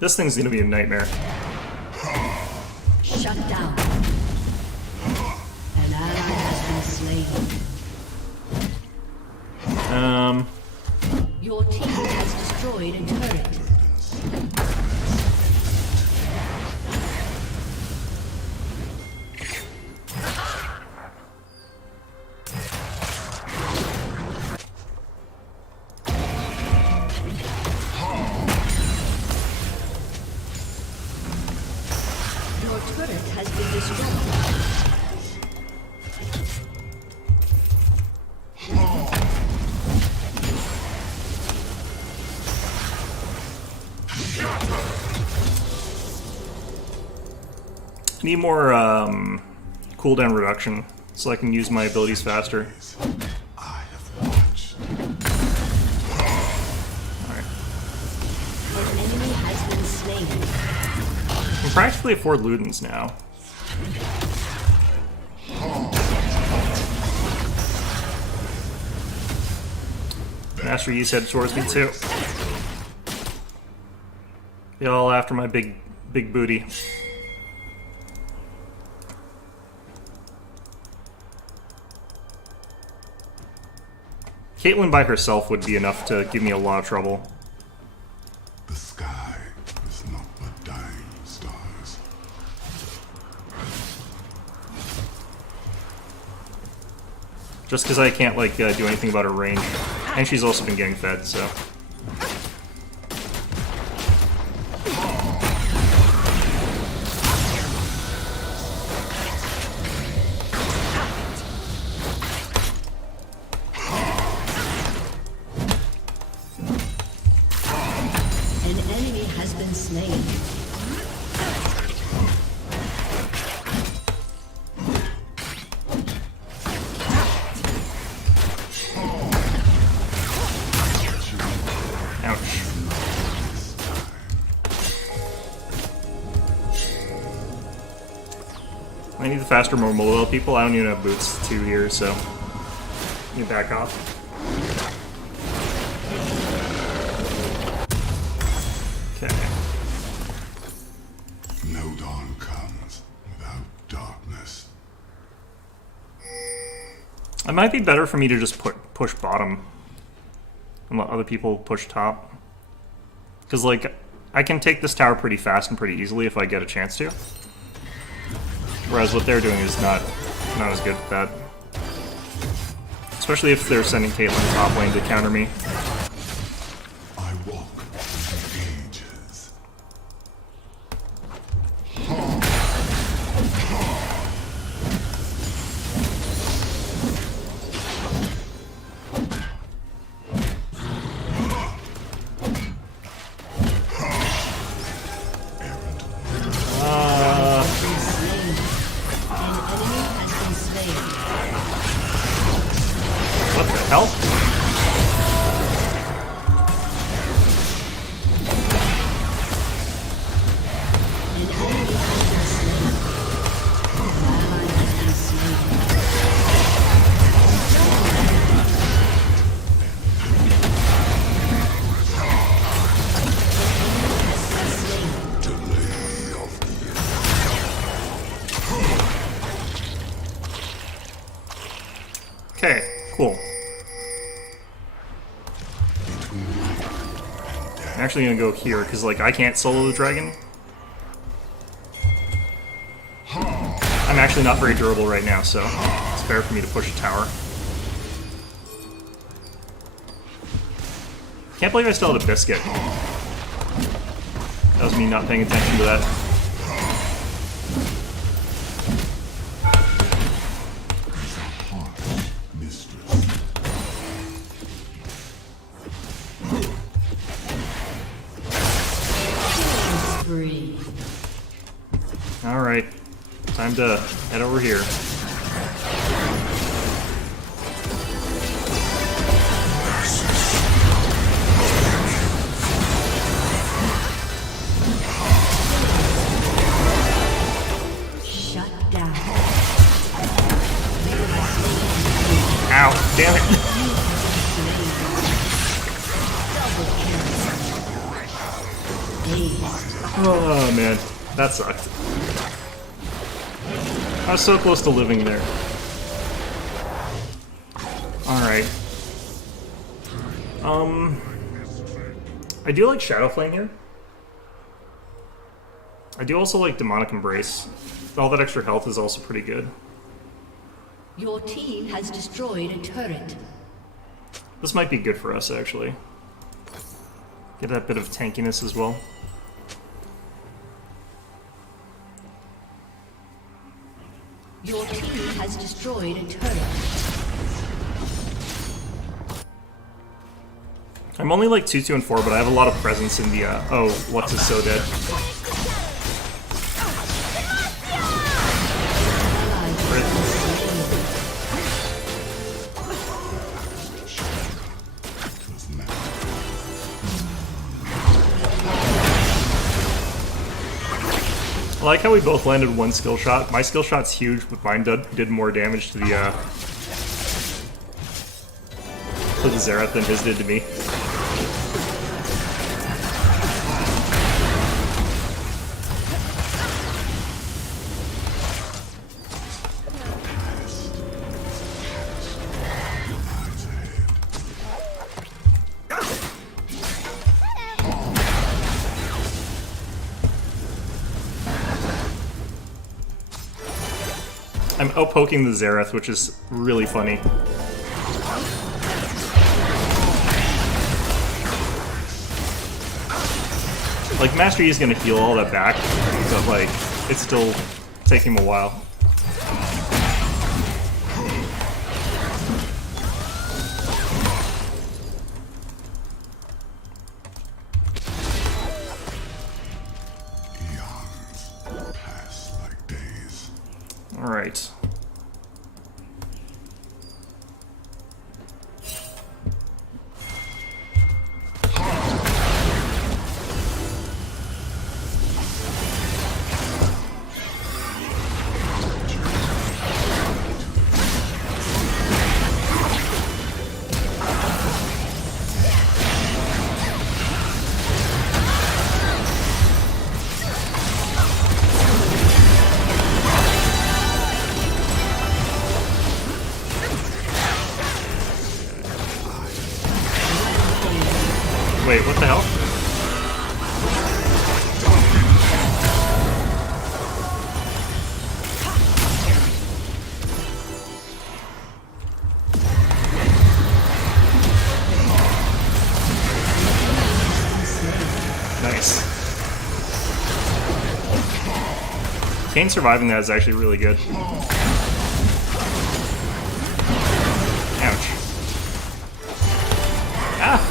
This thing's gonna be a nightmare. Shut down. An ally has been slain. Your team has destroyed a turret. Your turret has been destroyed. I need more cooldown reduction so I can use my abilities faster. I have watched. Alright. An enemy has been slain. I can practically afford Ludens now. Master Yi said towards me too. Be all after my big booty. Caitlyn by herself would be enough to give me a lot of trouble. The sky is not but dying stars. Just because I can't, like, do anything about her range. And she's also been getting fed, so... An enemy has been slain. Ouch. I need the faster, more mobile people. I don't even have boots 2 here, so... You back off. Okay. No dawn comes without darkness. It might be better for me to just push bottom and let other people push top. Because, like, I can take this tower pretty fast and pretty easily if I get a chance to. Whereas what they're doing is not as good at that. Especially if they're sending Caitlyn top lane to counter me. I walk through the ages. What the hell? Okay, cool. I'm actually gonna go here, because, like, I can't solo the dragon. I'm actually not very durable right now, so it's fair for me to push a tower. Can't believe I still had a biscuit. That was me not paying attention to that. Alright, time to head over here. Shut down. Ow, damn it. Oh man, that sucked. I was so close to living there. Alright. I do like Shadow Flame here. I do also like Demonic Embrace. All that extra health is also pretty good. Your team has destroyed a turret. This might be good for us, actually. Get that bit of tankiness as well. Your team has destroyed a turret. I'm only like 2, 2, and 4, but I have a lot of presence in the, oh, Lux is so dead. I like how we both landed one skill shot. My skill shot's huge, but mine did more damage to the Xerath than his did to me. I'm outpoking the Xerath, which is really funny. Like, Master Yi is gonna heal all that back, but like, it's still taking him a while. Eons pass like days. Alright. Wait, what the hell? Kane surviving that is actually really good. Ouch. Ah!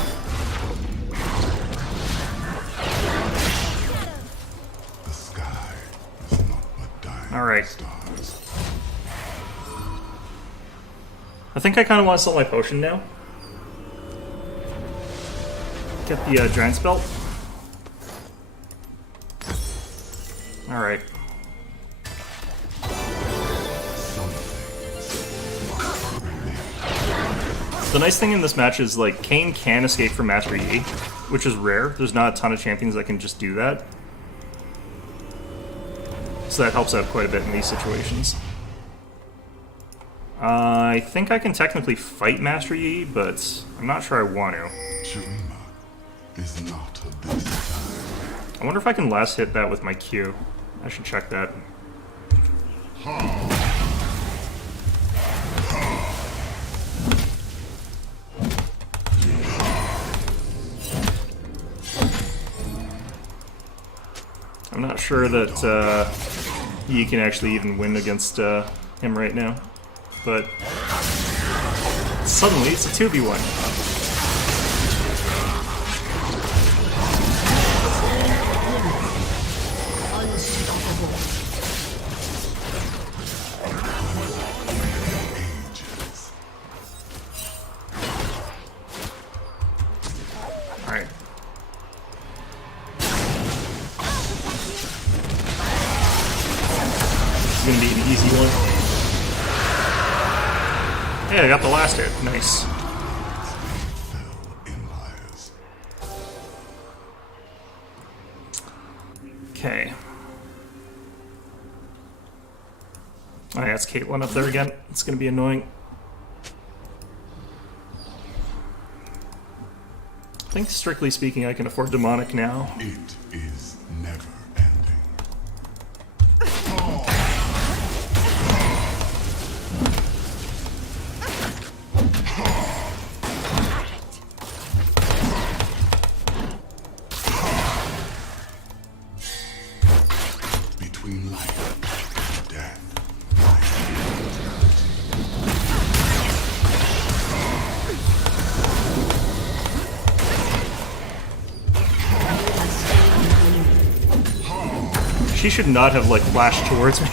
The sky is not but dying Alright. stars. I think I kind of want to sell my potion now. Get the Giant's Belt. Alright. The nice thing in this match is, like, Kane can escape from Master Yi, which is rare. There's not a ton of champions that can just do that. So that helps out quite a bit in these situations. I think I can technically fight Master Yi, but I'm not sure I want to. Shurima is not a busy time. I wonder if I can last hit that with my Q. I should check that. I'm not sure that Yi can actually even win against him right now, but suddenly it's a 2v1. Alright. It's gonna be an easy one. Hey, I got the last hit. Nice. Okay. Oh yeah, it's Caitlyn up there again. It's gonna be annoying. I think, strictly speaking, I can afford Demonic now. It is never ending. Between life and death. She should not have, like, flashed towards me.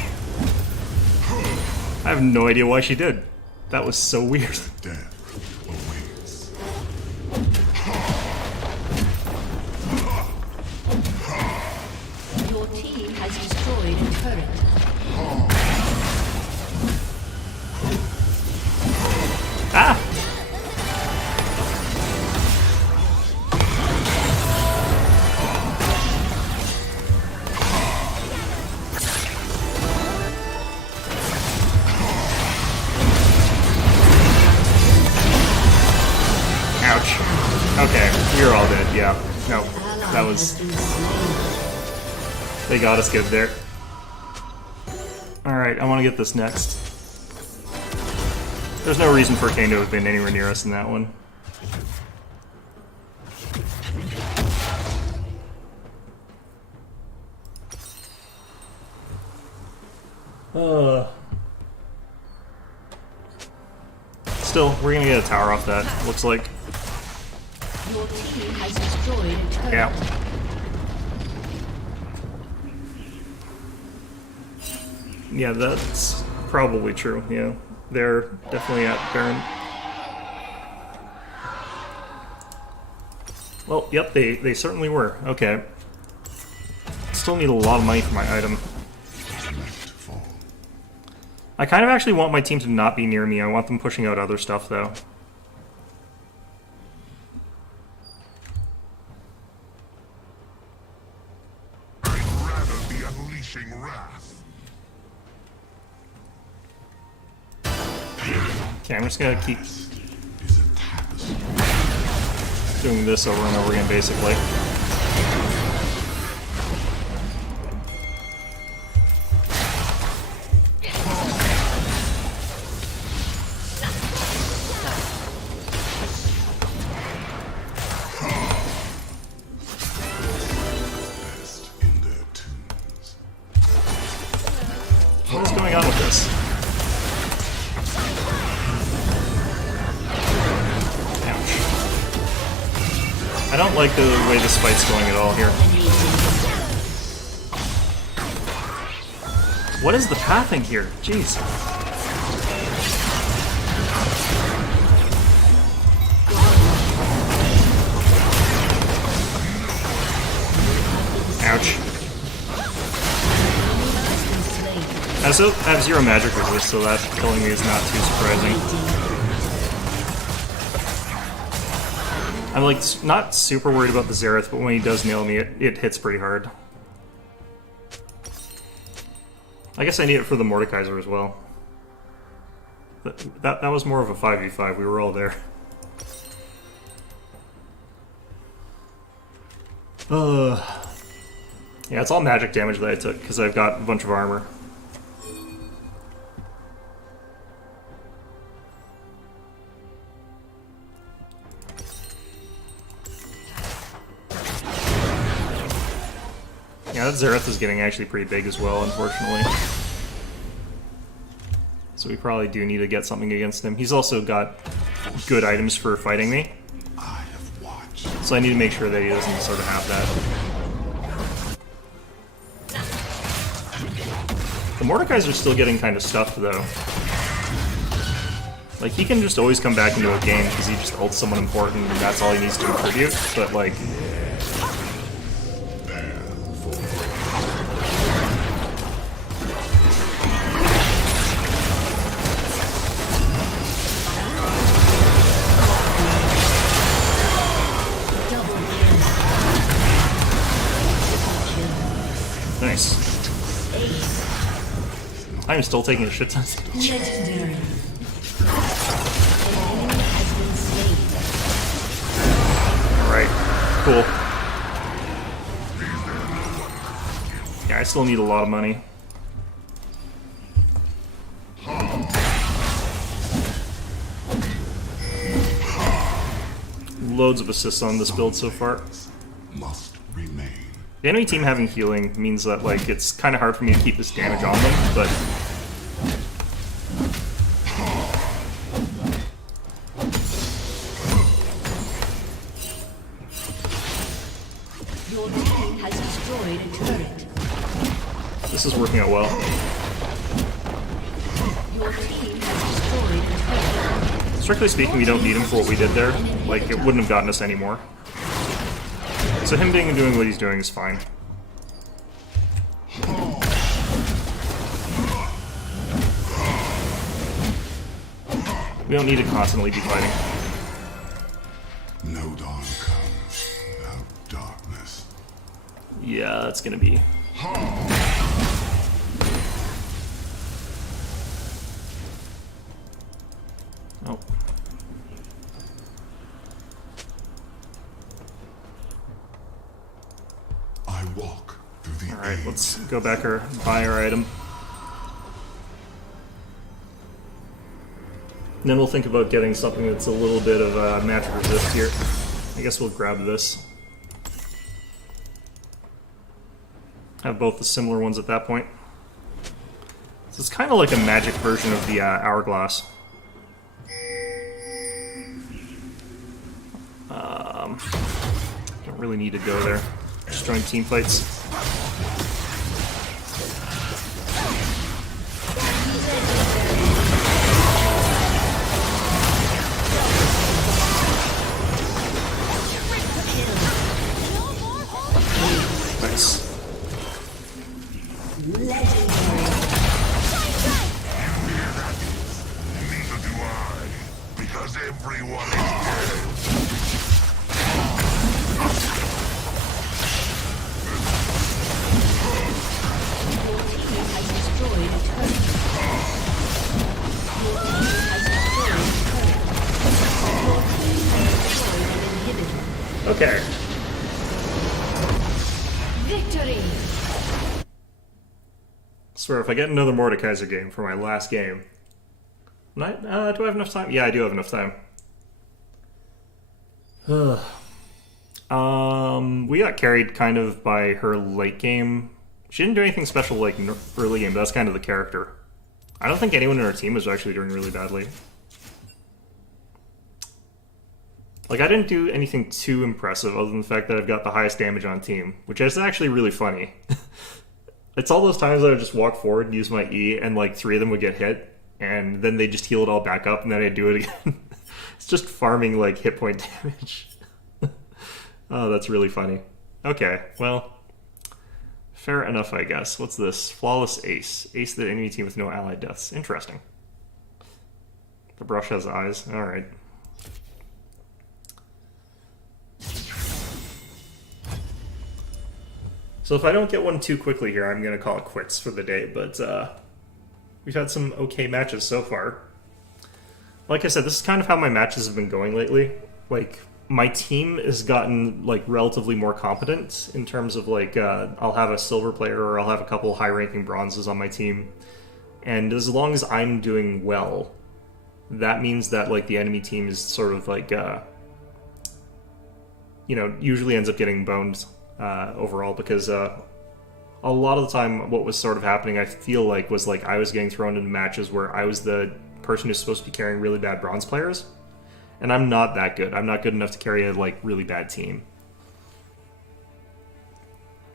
I have no idea why she did. That was so weird. Death awaits. Your team has destroyed a turret. Ah! Ouch. Okay, you're all dead, yeah. No, that was... They got us good there. Alright, I want to get this next. There's no reason for Kane to have been anywhere near us in that one. Still, we're gonna get a tower off that, looks like. Your team has destroyed a turret. Yeah. Yeah, that's probably true, yeah. They're definitely at Baron. Well, yep, they certainly were. Okay. Still need a lot of money for my item. I kind of actually want my team to not be near me. I want them pushing out other stuff, though. I'd rather be unleashing wrath. Okay, I'm just gonna keep Is a tapestry. doing this over and over again, basically. Best in their tombs. What is going on with this? Ouch. I don't like the way this fight's going at all here. What is the pathing here? Jeez. Ouch. I still have 0 magic resist, so that killing me is not too surprising. I'm like not super worried about the Zereth, but when he does nail me, it hits pretty hard. I guess I need it for the Mordekaiser as well. That was more of a 5v5, we were all there. Yeah, it's all magic damage that I took, because I've got a bunch of armor. Yeah, that Zereth is getting actually pretty big as well, unfortunately. So we probably do need to get something against him. He's also got good items for fighting me. I have watched. So I need to make sure that he doesn't sort of have that. The Mordekaiser's still getting kind of stuffed, though. Like, he can just always come back into a game because he just ults someone important and that's all he needs to contribute, but like... Nice. I'm still taking a shit ton of damage. Legendary. Alright, cool. Yeah, I still need a lot of money. Loads of assists on this build so far. Must remain. The enemy team having healing means that, like, it's kind of hard for me to keep this damage on them, but... Your team has destroyed a turret. This is working out well. Your team has destroyed a turret. Strictly speaking, we don't need him for what we did there. Like, it wouldn't have gotten us any more. So him doing what he's doing is fine. We don't need to constantly be fighting. No dawn comes without darkness. Yeah, that's gonna be... Oh. I walk through the Alright, age. let's go back or buy our item. And then we'll think about getting something that's a little bit of a magic resist here. I guess we'll grab this. Have both the similar ones at that point. So it's kind of like a magic version of the hourglass. Don't really need to go there. Just join team fights. Nice. Neither do I, because everyone is dead. Okay. Victory! Swear, if I get another Mordekaiser game for my last game... Do I have enough time? Yeah, I do have enough time. We got carried kind of by her late game She didn't do anything special like early game, but that's kind of the character. I don't think anyone in our team was actually doing really badly. Like, I didn't do anything too impressive other than the fact that I've got the highest damage on team, which is actually really funny. It's all those times that I just walk forward and use my E, and like 3 of them would get hit, and then they just heal it all back up, and then I do it again. It's just farming like hit point damage. Oh, that's really funny. Okay, well, fair enough, I guess. What's this? Flawless Ace. Ace the enemy team with no allied deaths. Interesting. The brush has eyes. Alright. So if I don't get one too quickly here, I'm going to call it quits for the day, but we've had some okay matches so far. Like I said, this is kind of how my matches have been going lately. Like, my team has gotten, like, relatively more competent in terms of, like, I'll have a silver player or I'll have a couple high-ranking bronzes on my team. And as long as I'm doing well, that means that, like, the enemy team is sort of, like, you know, usually ends up getting boned overall, because a lot of the time what was sort of happening, I feel like, was like I was getting thrown into matches where I was the person who's supposed to be carrying really bad bronze players, and I'm not that good. I'm not good enough to carry a like really bad team.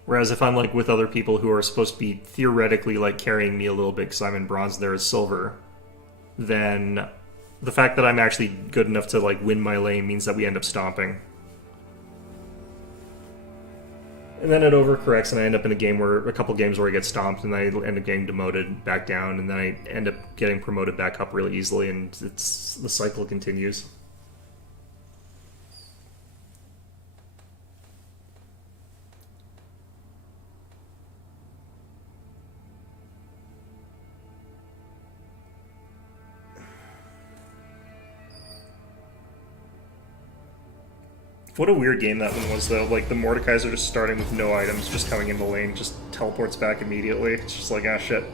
Whereas if I'm like with other people who are supposed to be theoretically like carrying me a little bit because I'm in bronze, there is silver, then the fact that I'm actually good enough to like win my lane means that we end up stomping. And then it overcorrects, and I end up in a couple games where I get stomped, and I end up getting demoted back down, and then I end up getting promoted back up really easily, and the cycle continues. What a weird game that one was, though. Like, the Mordekaiser just starting with no items, just coming into lane, just teleports back immediately. It's just like, ah, shit.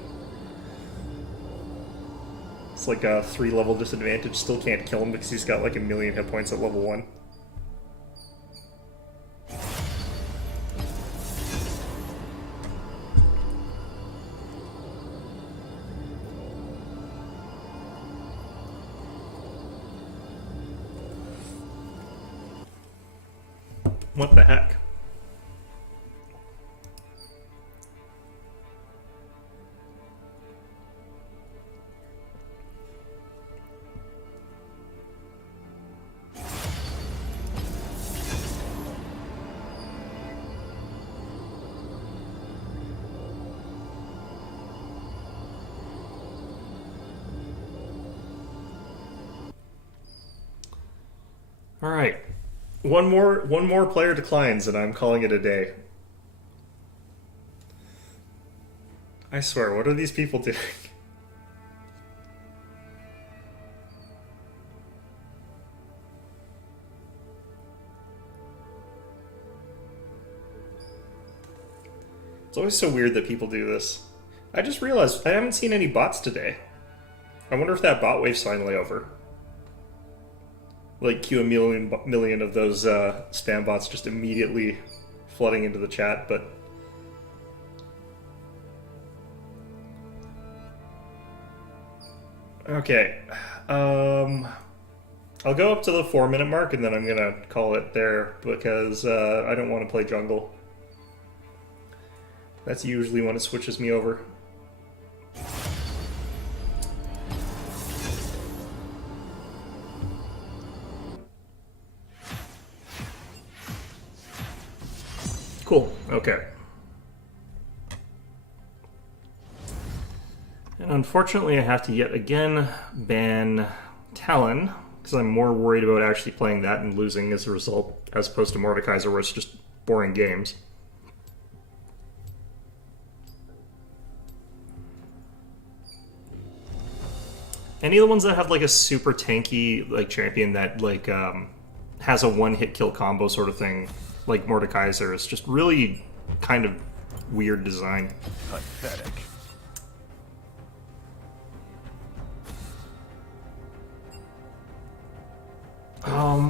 It's like a 3-level disadvantage. Still can't kill him because he's got like 1,000,000 hit points at level 1. What the heck? All right. One more player declines, and I'm calling it a day. I swear, what are these people doing? It's always so weird that people do this. I just realized I haven't seen any bots today. I wonder if that bot wave's finally over. Like, cue a million of those spam bots just immediately flooding into the chat, but... Okay. I'll go up to the 4-minute mark, and then I'm gonna call it there, because I don't want to play jungle. That's usually when it switches me over. Cool, okay. And unfortunately I have to yet again ban Talon, because I'm more worried about actually playing that and losing as a result, as opposed to Mordekaiser, where it's just boring games. Any of the ones that have like a super tanky like champion that like has a one-hit kill combo sort of thing, like Mordekaiser, is just really kind of weird design. Pathetic.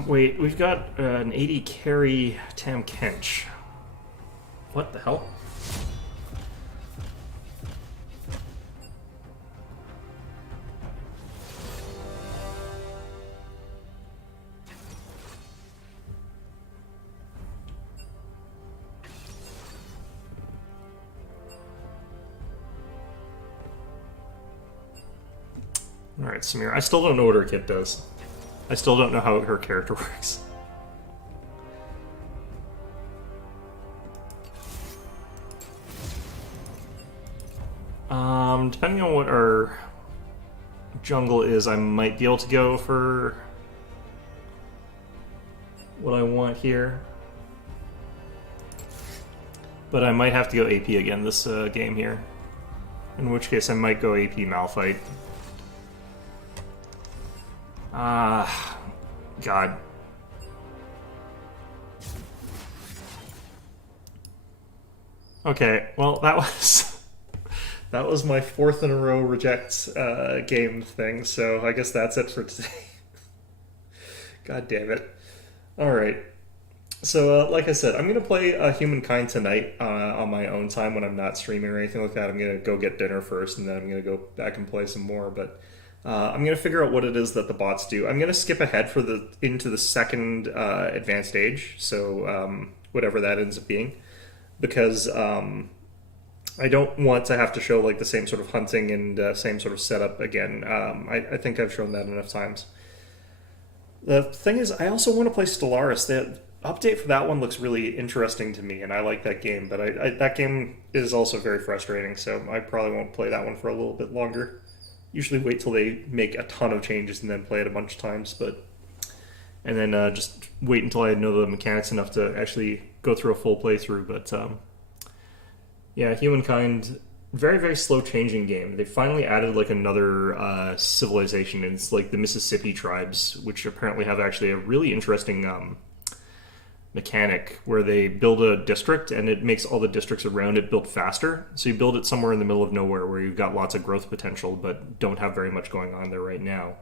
Wait, we've got an 80 carry Tam Kench. What the hell? Alright, Samira. I still don't know what her kit does. I still don't know how her character works. Depending on what our jungle is, I might be able to go for what I want here. But I might have to go AP again this game here. In which case I might go AP Malphite. God. Okay, well that was that was my 4th in a row reject game thing, so I guess that's it for today. God damn it. Alright. So, like I said, I'm going to play Humankind tonight on my own time when I'm not streaming or anything like that. I'm going to go get dinner first, and then I'm going to go back and play some more, but I'm going to figure out what it is that the bots do. I'm going to skip ahead into the second advanced age, so whatever that ends up being, because I don't want to have to show like the same sort of hunting and same sort of setup again. I think I've shown that enough times. The thing is, I also want to play Stellaris. The update for that one looks really interesting to me, and I like that game, but that game is also very frustrating, so I probably won't play that one for a little bit longer. Usually wait till they make a ton of changes and then play it a bunch of times, and then just wait until I know the mechanics enough to actually go through a full playthrough. But yeah, Humankind, very, very slow changing game. They finally added like another civilization, and it's like the Mississippi tribes, which apparently have actually a really interesting mechanic where they build a district and it makes all the districts around it build faster. So you build it somewhere in the middle of nowhere where you've got lots of growth potential but don't have very much going on there right now.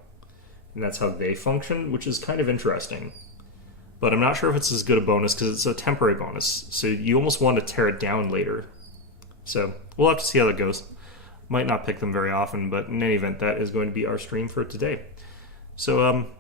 And that's how they function, which is kind of interesting. But I'm not sure if it's as good a bonus because it's a temporary bonus. So you almost want to tear it down later. So we'll have to see how that goes. Might not pick them very often, but in any event, that is going to be our stream for today. So